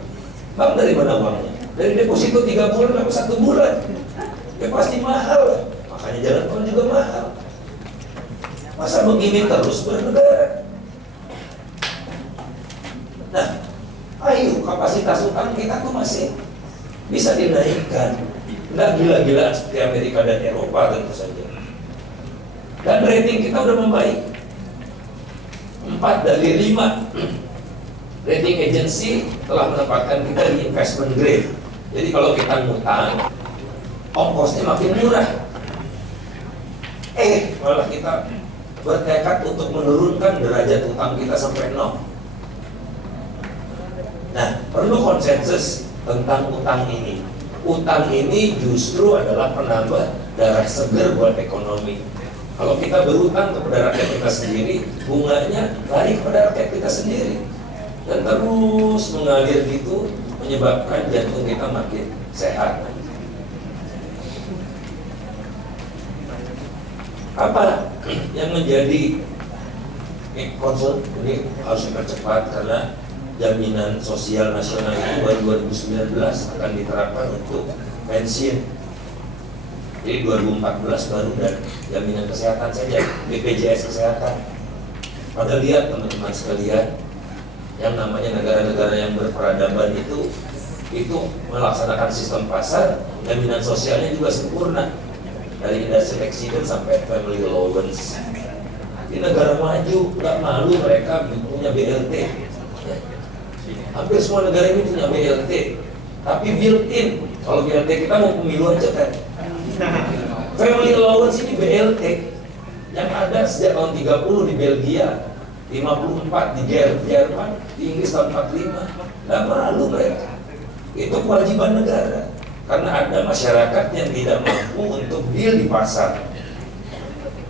Bank dari mana uangnya? Dari deposito 3 bulan sampai 1 bulan. Ya pasti mahal. Makanya jalan tol juga mahal. Masa begini terus bernegara? Nah, ayo kapasitas utang kita tuh masih bisa dinaikkan. Nggak gila-gilaan seperti Amerika dan Eropa tentu saja. Dan rating kita udah membaik. 4 dari 5 rating agency telah menempatkan kita di investment grade. Jadi kalau kita ngutang, ongkosnya makin murah. Malah kita bertekad untuk menurunkan derajat utang kita sampai 0. Nah, perlu konsensus tentang utang ini. Utang ini justru adalah penambah darah segar buat ekonomi. Kalau kita berutang kepada rakyat kita sendiri, bunganya lari kepada rakyat kita sendiri. Dan terus mengalir gitu, menyebabkan jantung kita makin sehat. Apa yang menjadi concern ini harus dipercepat karena jaminan sosial nasional itu baru 2019 akan diterapkan untuk pensiun. Jadi 2014 baru, dan jaminan kesehatan saja, BPJS kesehatan. Pada lihat teman-teman sekalian, yang namanya negara-negara yang berperadaban itu melaksanakan sistem pasar, jaminan sosialnya juga sempurna. Dari industrial accident sampai family allowance. Di negara maju nggak malu mereka punya BLT. Hampir semua negara ini punya BLT, tapi built-in. Kalau BLT kita mau pemilu aja kan. Family allowance ini BLT yang ada sejak tahun 30 di Belgia, 54 di Jerman, di Inggris tahun 45. Nggak malu mereka. Itu kewajiban negara. Karena ada masyarakat yang tidak mampu untuk deal di pasar.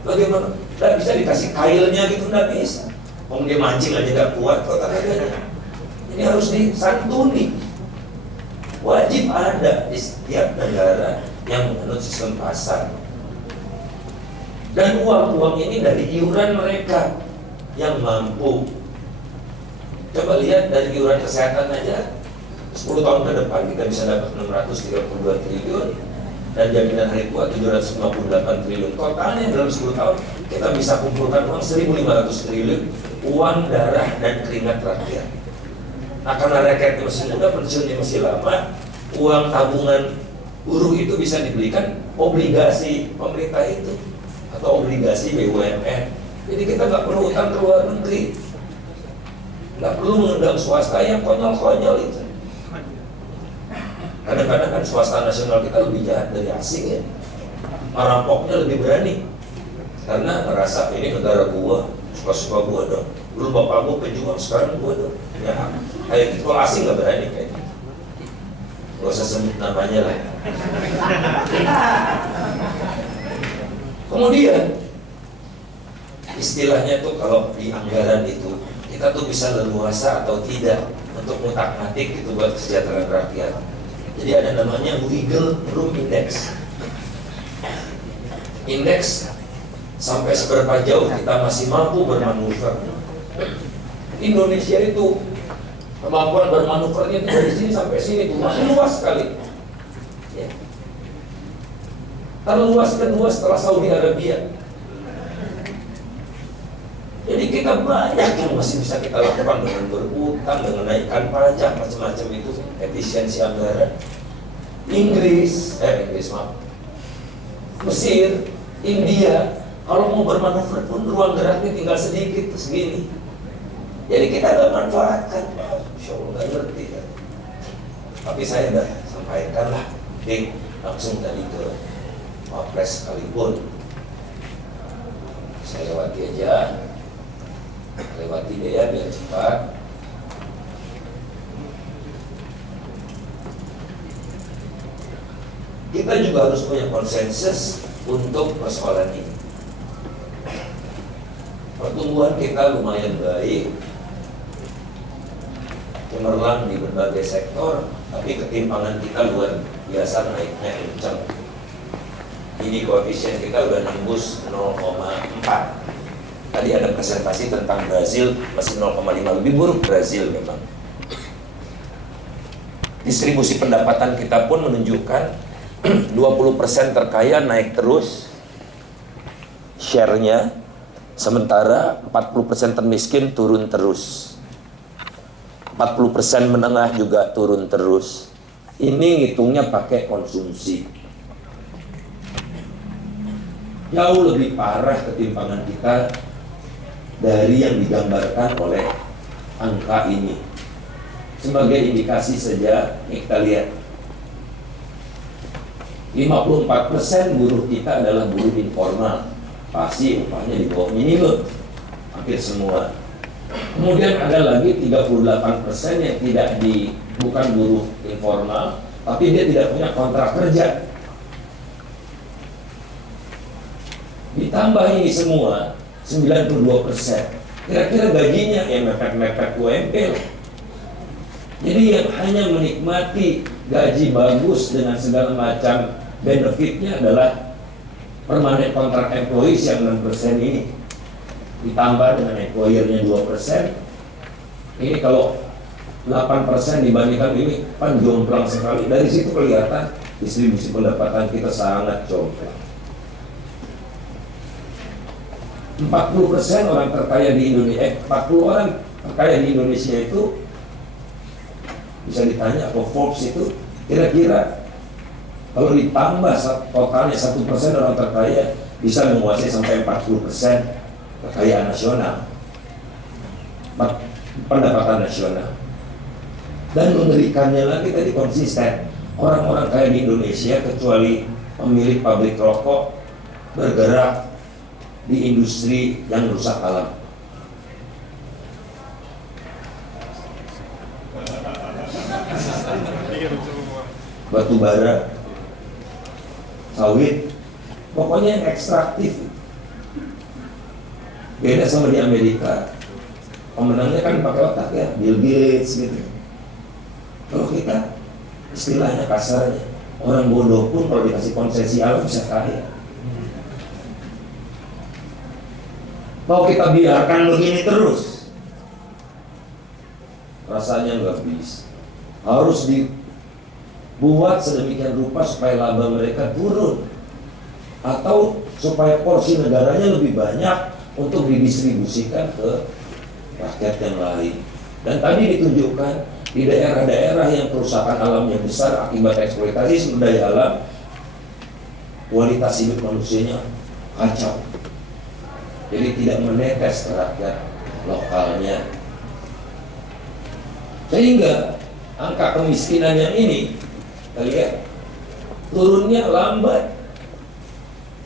Bagaimana? Tidak bisa dikasih kailnya gitu, tidak bisa. Dia mancing aja nggak kuat kok tenaganya. Ini harus disantuni. Wajib ada di setiap negara yang menganut sistem pasar. Dan uang-uang ini dari iuran mereka yang mampu. Coba lihat dari iuran kesehatan aja. 10 tahun ke depan kita bisa dapat 632 triliun dan jaminan hari tua 758 triliun. Totalnya dalam 10 tahun kita bisa kumpulkan uang 1.500 triliun, uang darah dan keringat rakyat. Nah, karena rakyatnya masih muda, pensiunnya masih lama, uang tabungan buruh itu bisa dibelikan obligasi pemerintah itu atau obligasi BUMN. Jadi kita nggak perlu utang ke luar negeri, nggak perlu mengundang swasta yang konyol-konyol itu. Kadang-kadang kan swasta nasional kita lebih jahat dari asing ya. Merampoknya lebih berani karena ngerasa ini negara gua, suka-suka gua dong. Dulu bapak gua pejuang, sekarang gua dong. Ya, kayak gitu. Kalau asing nggak berani kayak gitu. Gak usah sebut namanya lah. Kemudian istilahnya tuh kalau di anggaran itu kita tuh bisa leluasa atau tidak untuk ngutak-ngatik gitu buat kesejahteraan rakyat. Jadi ada namanya Wiggle Room Index. Indeks sampai seberapa jauh kita masih mampu bermanuver. Indonesia itu kemampuan bermanuvernya itu dari sini sampai sini tuh masih luas sekali. Ya. Terluas kedua setelah Saudi Arabia. Jadi kita banyak yang masih bisa kita lakukan dengan berutang, dengan naikkan pajak, macam-macam itu, efisiensi anggaran. Inggris, Mesir, India, kalau mau bermanuver pun ruang geraknya tinggal sedikit, segini. Jadi kita nggak manfaatkan, Insya Allah nggak ngerti kan. Tapi saya udah sampaikan lah, langsung tadi ke Wapres sekalipun. Saya lewati aja. Lewati deh ya biar cepat. Kita juga harus punya konsensus untuk persoalan ini. Pertumbuhan kita lumayan baik, cemerlang di berbagai sektor, tapi ketimpangan kita luar biasa naiknya kencang. Ini koefisien kita udah nembus 0,4. Tadi ada presentasi tentang Brazil masih 0,5, lebih buruk Brazil memang. Distribusi pendapatan kita pun menunjukkan 20% terkaya naik terus share-nya, sementara 40% termiskin turun terus. 40% menengah juga turun terus. Ini ngitungnya pakai konsumsi. Jauh lebih parah ketimpangan kita dari yang digambarkan oleh angka ini. Sebagai indikasi saja, kita lihat 54% buruh kita adalah buruh informal, pasti upahnya di bawah minimum, hampir semua. Kemudian ada lagi 38% yang bukan buruh informal, tapi dia tidak punya kontrak kerja. Ditambah ini semua 92%. Kira-kira gajinya yang mepet-mepet UMP. Jadi yang hanya menikmati gaji bagus dengan segala macam benefitnya adalah permanent contract employees yang 6% ini. Ditambah dengan employer-nya 2%. Ini kalau 8% dibandingkan ini kan jomplang sekali. Dari situ kelihatan distribusi pendapatan kita sangat jomplang. 40% orang terkaya di Indonesia, 40 orang terkaya di Indonesia itu bisa ditanya apa Forbes itu kira-kira kalau ditambah totalnya 1% orang terkaya bisa menguasai sampai 40% kekayaan nasional, pendapatan nasional. Dan mengerikannya lagi tadi konsisten, orang-orang kaya di Indonesia kecuali pemilik pabrik rokok bergerak di industri yang rusak alam. Batu bara, sawit, pokoknya yang ekstraktif. Beda sama di Amerika, pemenangnya kan pakai otak ya, Bill Gates gitu. Kalau kita istilahnya kasarnya, orang bodoh pun kalau dikasih konsesi alam bisa kaya. Mau kita biarkan begini terus, rasanya nggak bisa. Harus dibuat sedemikian rupa supaya laba mereka turun, atau supaya porsi negaranya lebih banyak untuk didistribusikan ke rakyat yang lain. Dan tadi ditunjukkan di daerah-daerah yang kerusakan alamnya besar akibat eksploitasi sumber daya alam, kualitas hidup manusianya kacau. Jadi tidak menetes ke rakyat lokalnya. Sehingga angka kemiskinan yang ini, kita lihat turunnya lambat.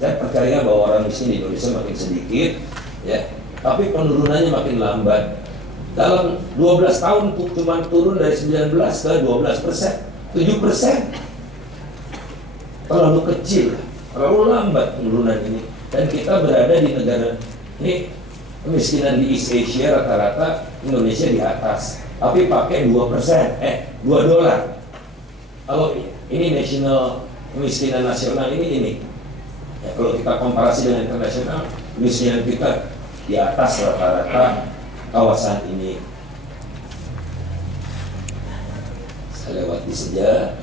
Saya percaya bahwa orang miskin di Indonesia makin sedikit, ya, tapi penurunannya makin lambat. Dalam 12 tahun cuma turun dari 19 ke 12%, 7%. Terlalu kecil, terlalu lambat penurunan ini. Dan kita berada di negara ini, kemiskinan di East Asia rata-rata Indonesia di atas, tapi pakai 2%, $2. Kalau ini nasional, kemiskinan nasional ini. Ya, kalau kita komparasi dengan internasional, kemiskinan kita di atas rata-rata kawasan ini. Saya lewati saja.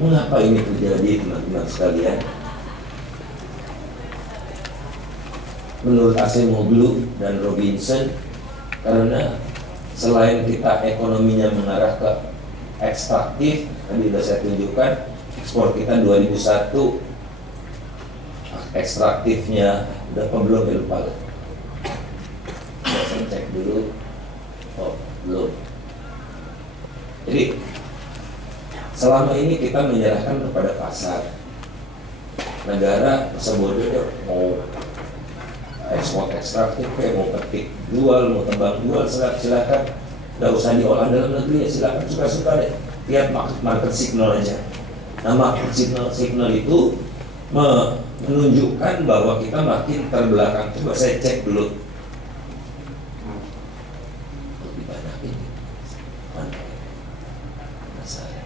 Mengapa ini terjadi, teman-teman sekalian? Menurut Acemoglu dan Robinson, karena selain kita ekonominya mengarah ke ekstraktif, tadi sudah saya tunjukkan, ekspor kita 2001 ekstraktifnya udah belum, lupa. Saya cek dulu. Oh, belum. Jadi selama ini kita menyerahkan kepada pasar. Negara sebodohnya mau ekspor ekstraktif, mau petik jual, mau tebang jual, silakan. Nggak usah diolah dalam negeri, ya silakan, suka-suka deh. Lihat market signal aja. Nah, market signal itu menunjukkan bahwa kita makin terbelakang. Coba saya cek dulu. Lebih banyak ini. Mana? Masalah.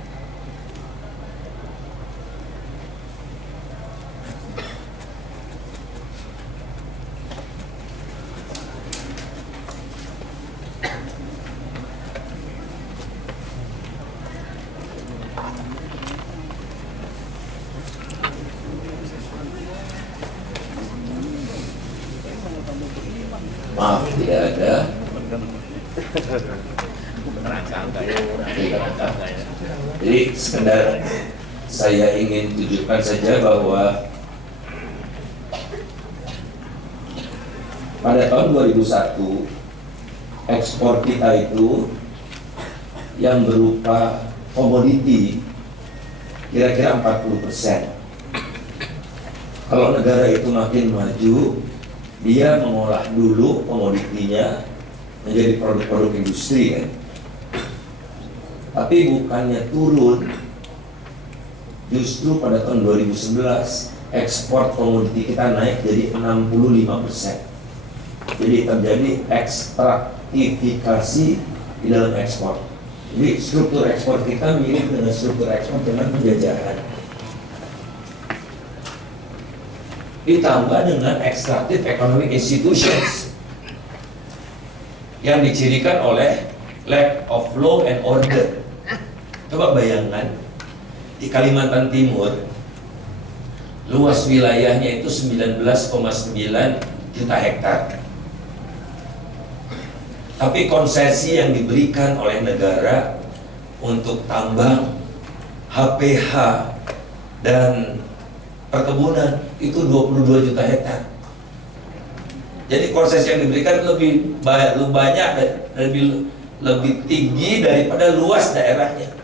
Maaf, tidak ada. Jadi sekedar saya ingin tunjukkan saja bahwa pada tahun 2001 ekspor kita itu yang berupa komoditi kira-kira 40%. Kalau negara itu makin maju, dia mengolah dulu komoditinya menjadi produk-produk industri kan. Tapi bukannya turun, justru pada tahun 2011 ekspor komoditi kita naik jadi 65%. Jadi terjadi ekstraktifikasi di dalam ekspor. Jadi struktur ekspor kita mirip dengan struktur ekspor dengan penjajahan. Ditambah dengan extractive economic institutions yang dicirikan oleh lack of law and order. Coba bayangkan, di Kalimantan Timur luas wilayahnya itu 19,9 juta hektar. Tapi konsesi yang diberikan oleh negara untuk tambang, HPH, dan perkebunan itu 22 juta hektar. Jadi konsesi yang diberikan lebih banyak dan lebih tinggi daripada luas daerahnya.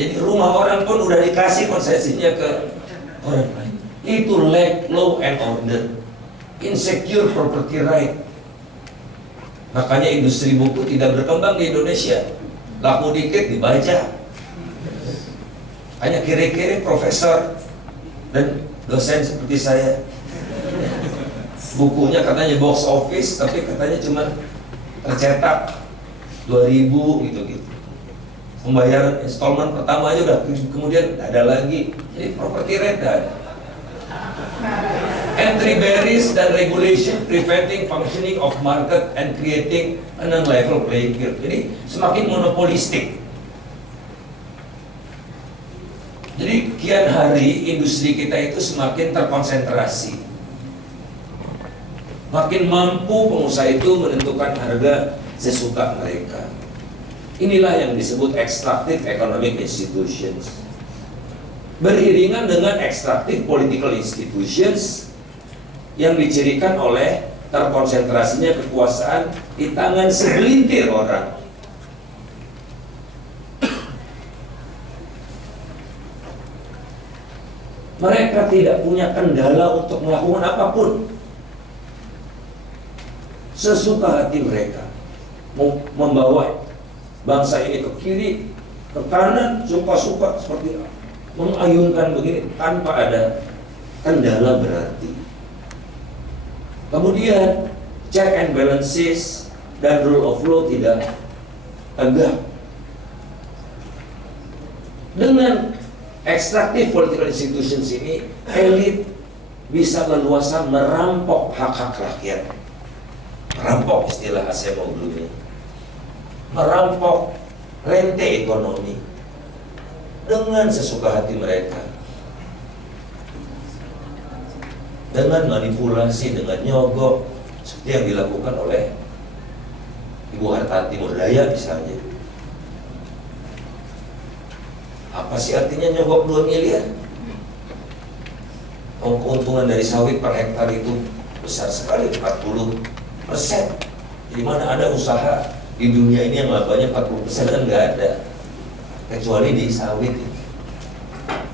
Jadi rumah orang pun udah dikasih konsesinya ke orang lain. Itu lack law and order, insecure property right. Makanya industri buku tidak berkembang di Indonesia. Laku dikit dibaca. Hanya kiri-kiri profesor dan dosen seperti saya. Bukunya katanya box office, tapi katanya cuma tercetak 2.000 gitu-gitu. Pembayaran installment pertama aja udah, kemudian ada lagi. Jadi property rate ada. Entry barriers dan regulation preventing functioning of market and creating an unlevel playing field. Jadi semakin monopolistik. Jadi kian hari industri kita itu semakin terkonsentrasi. Makin mampu pengusaha itu menentukan harga sesuka mereka. Inilah yang disebut extractive economic institutions. Beriringan dengan extractive political institutions yang dicirikan oleh terkonsentrasinya kekuasaan di tangan segelintir orang. Mereka tidak punya kendala untuk melakukan apapun sesuka hati mereka, membawa bangsa ini ke kiri, ke kanan, suka-suka seperti mengayunkan begini tanpa ada kendala berarti. Kemudian check and balances dan rule of law tidak tegak. Dengan extractive political institutions ini, elit bisa leluasa merampok hak-hak rakyat. Merampok istilah Acemoglu, merampok rente ekonomi dengan sesuka hati mereka, dengan manipulasi, dengan nyogok seperti yang dilakukan oleh Ibu Hartanti Murdaya misalnya. Apa sih artinya nyogok 2 miliar? Keuntungan dari sawit per hektar itu besar sekali, 40%. Di mana ada usaha di dunia ini yang labanya 40% kan nggak ada, kecuali di sawit.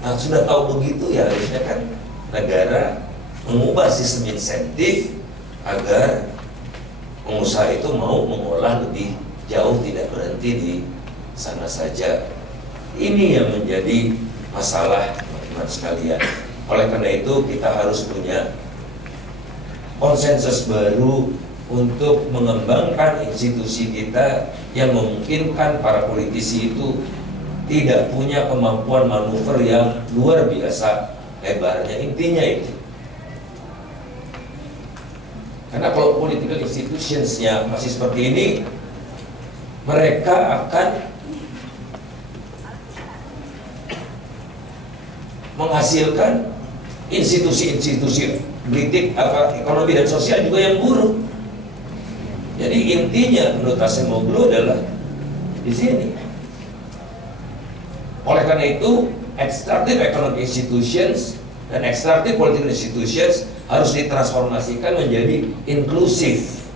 Nah sudah tahu begitu ya harusnya kan negara mengubah sistem insentif agar pengusaha itu mau mengolah lebih jauh, tidak berhenti di sana saja. Ini yang menjadi masalah teman-teman sekalian. Oleh karena itu kita harus punya konsensus baru untuk mengembangkan institusi kita yang memungkinkan para politisi itu tidak punya kemampuan manuver yang luar biasa lebarnya. Intinya itu. Karena kalau political institutions-nya masih seperti ini, mereka akan menghasilkan institusi-institusi politik, ekonomi dan sosial juga yang buruk. Jadi intinya menurut Acemoglu adalah di sini. Oleh karena itu, extractive economic institutions dan extractive political institutions harus ditransformasikan menjadi inklusif.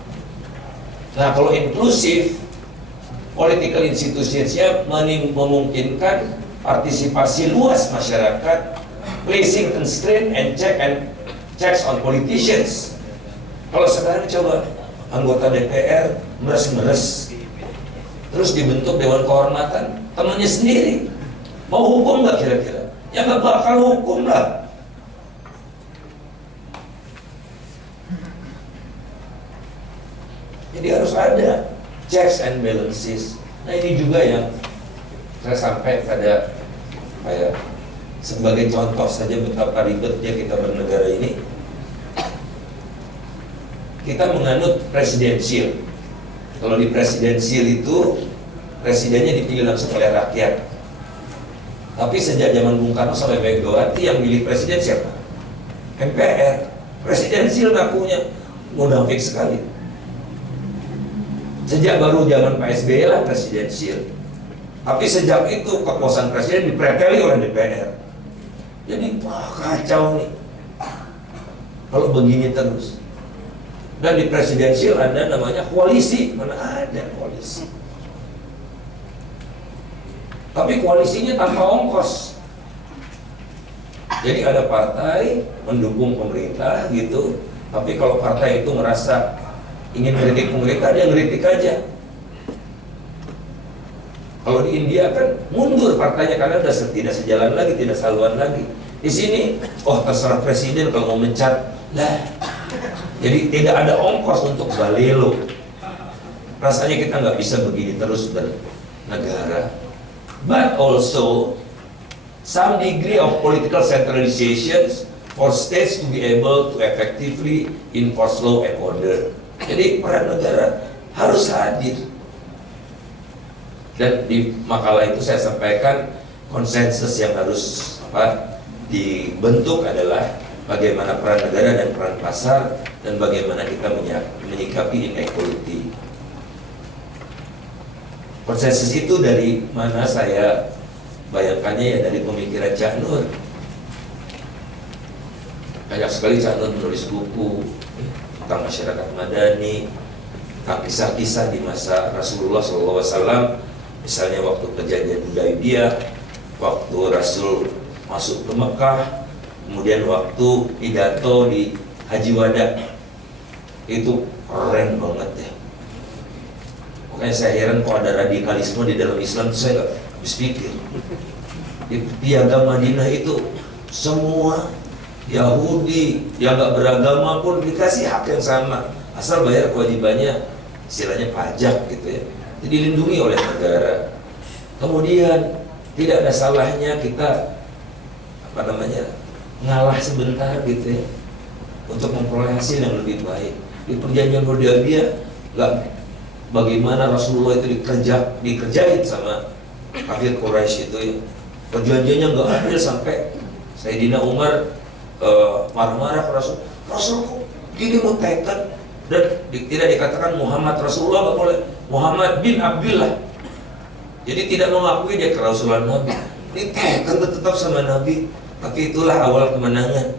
Nah, kalau inklusif, political institutions-nya memungkinkan partisipasi luas masyarakat, placing constraint and checks on politicians. Kalau sekarang coba anggota DPR meres-meres, terus dibentuk Dewan Kehormatan, temannya sendiri, mau hukum nggak kira-kira? Ya nggak bakal hukum lah. Jadi harus ada checks and balances. Nah, ini juga yang saya sampai pada kayak sebagai contoh saja betapa ribetnya kita bernegara ini. Kita menganut presidensial. Kalau di presidensial itu presidennya dipilih langsung oleh rakyat. Tapi sejak zaman Bung Karno sampai Megawati yang milih presiden siapa? MPR. Presidensial ngakunya munafik sekali. Sejak baru zaman Pak SBY lah presidensial. Tapi sejak itu kekuasaan presiden dipreteli oleh DPR. Jadi wah, kacau nih kalau begini terus. Dan di presidensial ada namanya koalisi. Mana ada koalisi? Tapi koalisinya tanpa ongkos. Jadi ada partai mendukung pemerintah gitu. Tapi kalau partai itu merasa ingin kritik pemerintah, dia ngeritik aja. Kalau di India kan mundur partainya karena udah tidak sejalan lagi, tidak saluan lagi. Di sini, oh terserah presiden kalau mau mencat lah. Jadi tidak ada ongkos untuk balelo. Rasanya kita nggak bisa begini terus bernegara. But also some degree of political centralization for states to be able to effectively enforce law and order. Jadi peran negara harus hadir. Dan di makalah itu saya sampaikan konsensus yang harus dibentuk adalah bagaimana peran negara dan peran pasar dan bagaimana kita menyikapi inequality. Konsensus itu dari mana saya bayangkannya ya dari pemikiran Cak Nur. Banyak sekali Cak Nur menulis buku tentang masyarakat madani, tentang kisah-kisah di masa Rasulullah SAW. Misalnya waktu perjanjian Hudaybiyah, waktu Rasul masuk ke Mekah, kemudian waktu pidato di Haji Wada, itu keren banget ya. Makanya saya heran kok ada radikalisme di dalam Islam, itu saya nggak habis pikir. Di Piagam Madinah itu semua Yahudi yang nggak beragama pun dikasih hak yang sama, asal bayar kewajibannya, istilahnya pajak gitu ya. Dilindungi oleh negara. Kemudian tidak ada salahnya kita ngalah sebentar gitu ya untuk memperoleh hasil yang lebih baik. Di perjanjian Hudaybiyah nggak bagaimana Rasulullah itu dikerjain sama kafir Quraisy itu ya. Perjanjiannya nggak adil sampai Sayyidina Umar marah-marah ke Rasul. Rasul kok gini mau tekan dan tidak dikatakan Muhammad Rasulullah, nggak boleh Muhammad bin Abdullah. Jadi tidak mengakui dia kerasulan Nabi. Ditekan tetap sama Nabi. Tapi itulah awal kemenangan.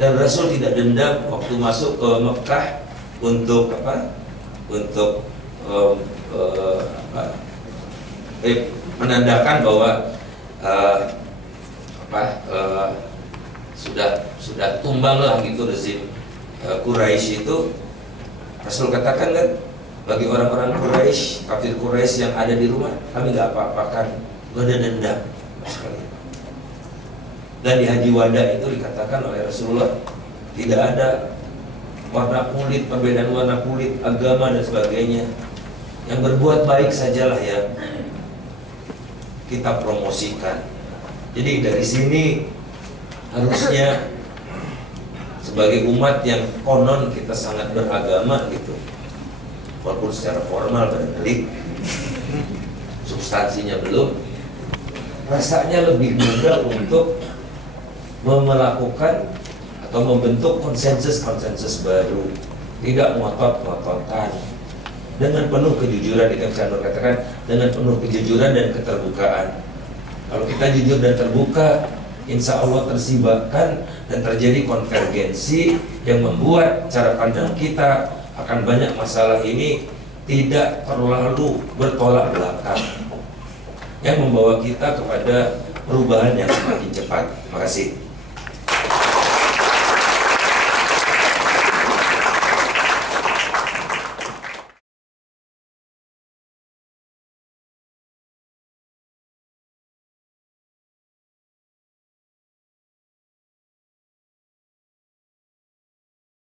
Dan Rasul tidak dendam waktu masuk ke Mekah untuk menandakan bahwa sudah tumbang lah gitu rezim Quraisy itu. Rasul katakan kan, bagi orang-orang Quraisy, kafir Quraisy yang ada di rumah, kami nggak apa-apakan, nggak ada dendam sekali. Dan di Haji Wada itu dikatakan oleh Rasulullah tidak ada warna kulit, perbedaan warna kulit, agama dan sebagainya. Yang berbuat baik sajalah yang kita promosikan. Jadi dari sini harusnya sebagai umat yang konon kita sangat beragama gitu, walaupun secara formal barangkali substansinya belum, rasanya lebih mudah untuk melakukan atau membentuk konsensus baru, tidak ngotot-ngototan, dengan penuh kejujuran. Yang saya katakan dengan penuh kejujuran dan keterbukaan. Kalau kita jujur dan terbuka, insya Allah tersibakan dan terjadi konvergensi yang membuat cara pandang kita akan banyak masalah ini tidak terlalu bertolak belakang, yang membawa kita kepada perubahan yang semakin cepat. Terima kasih.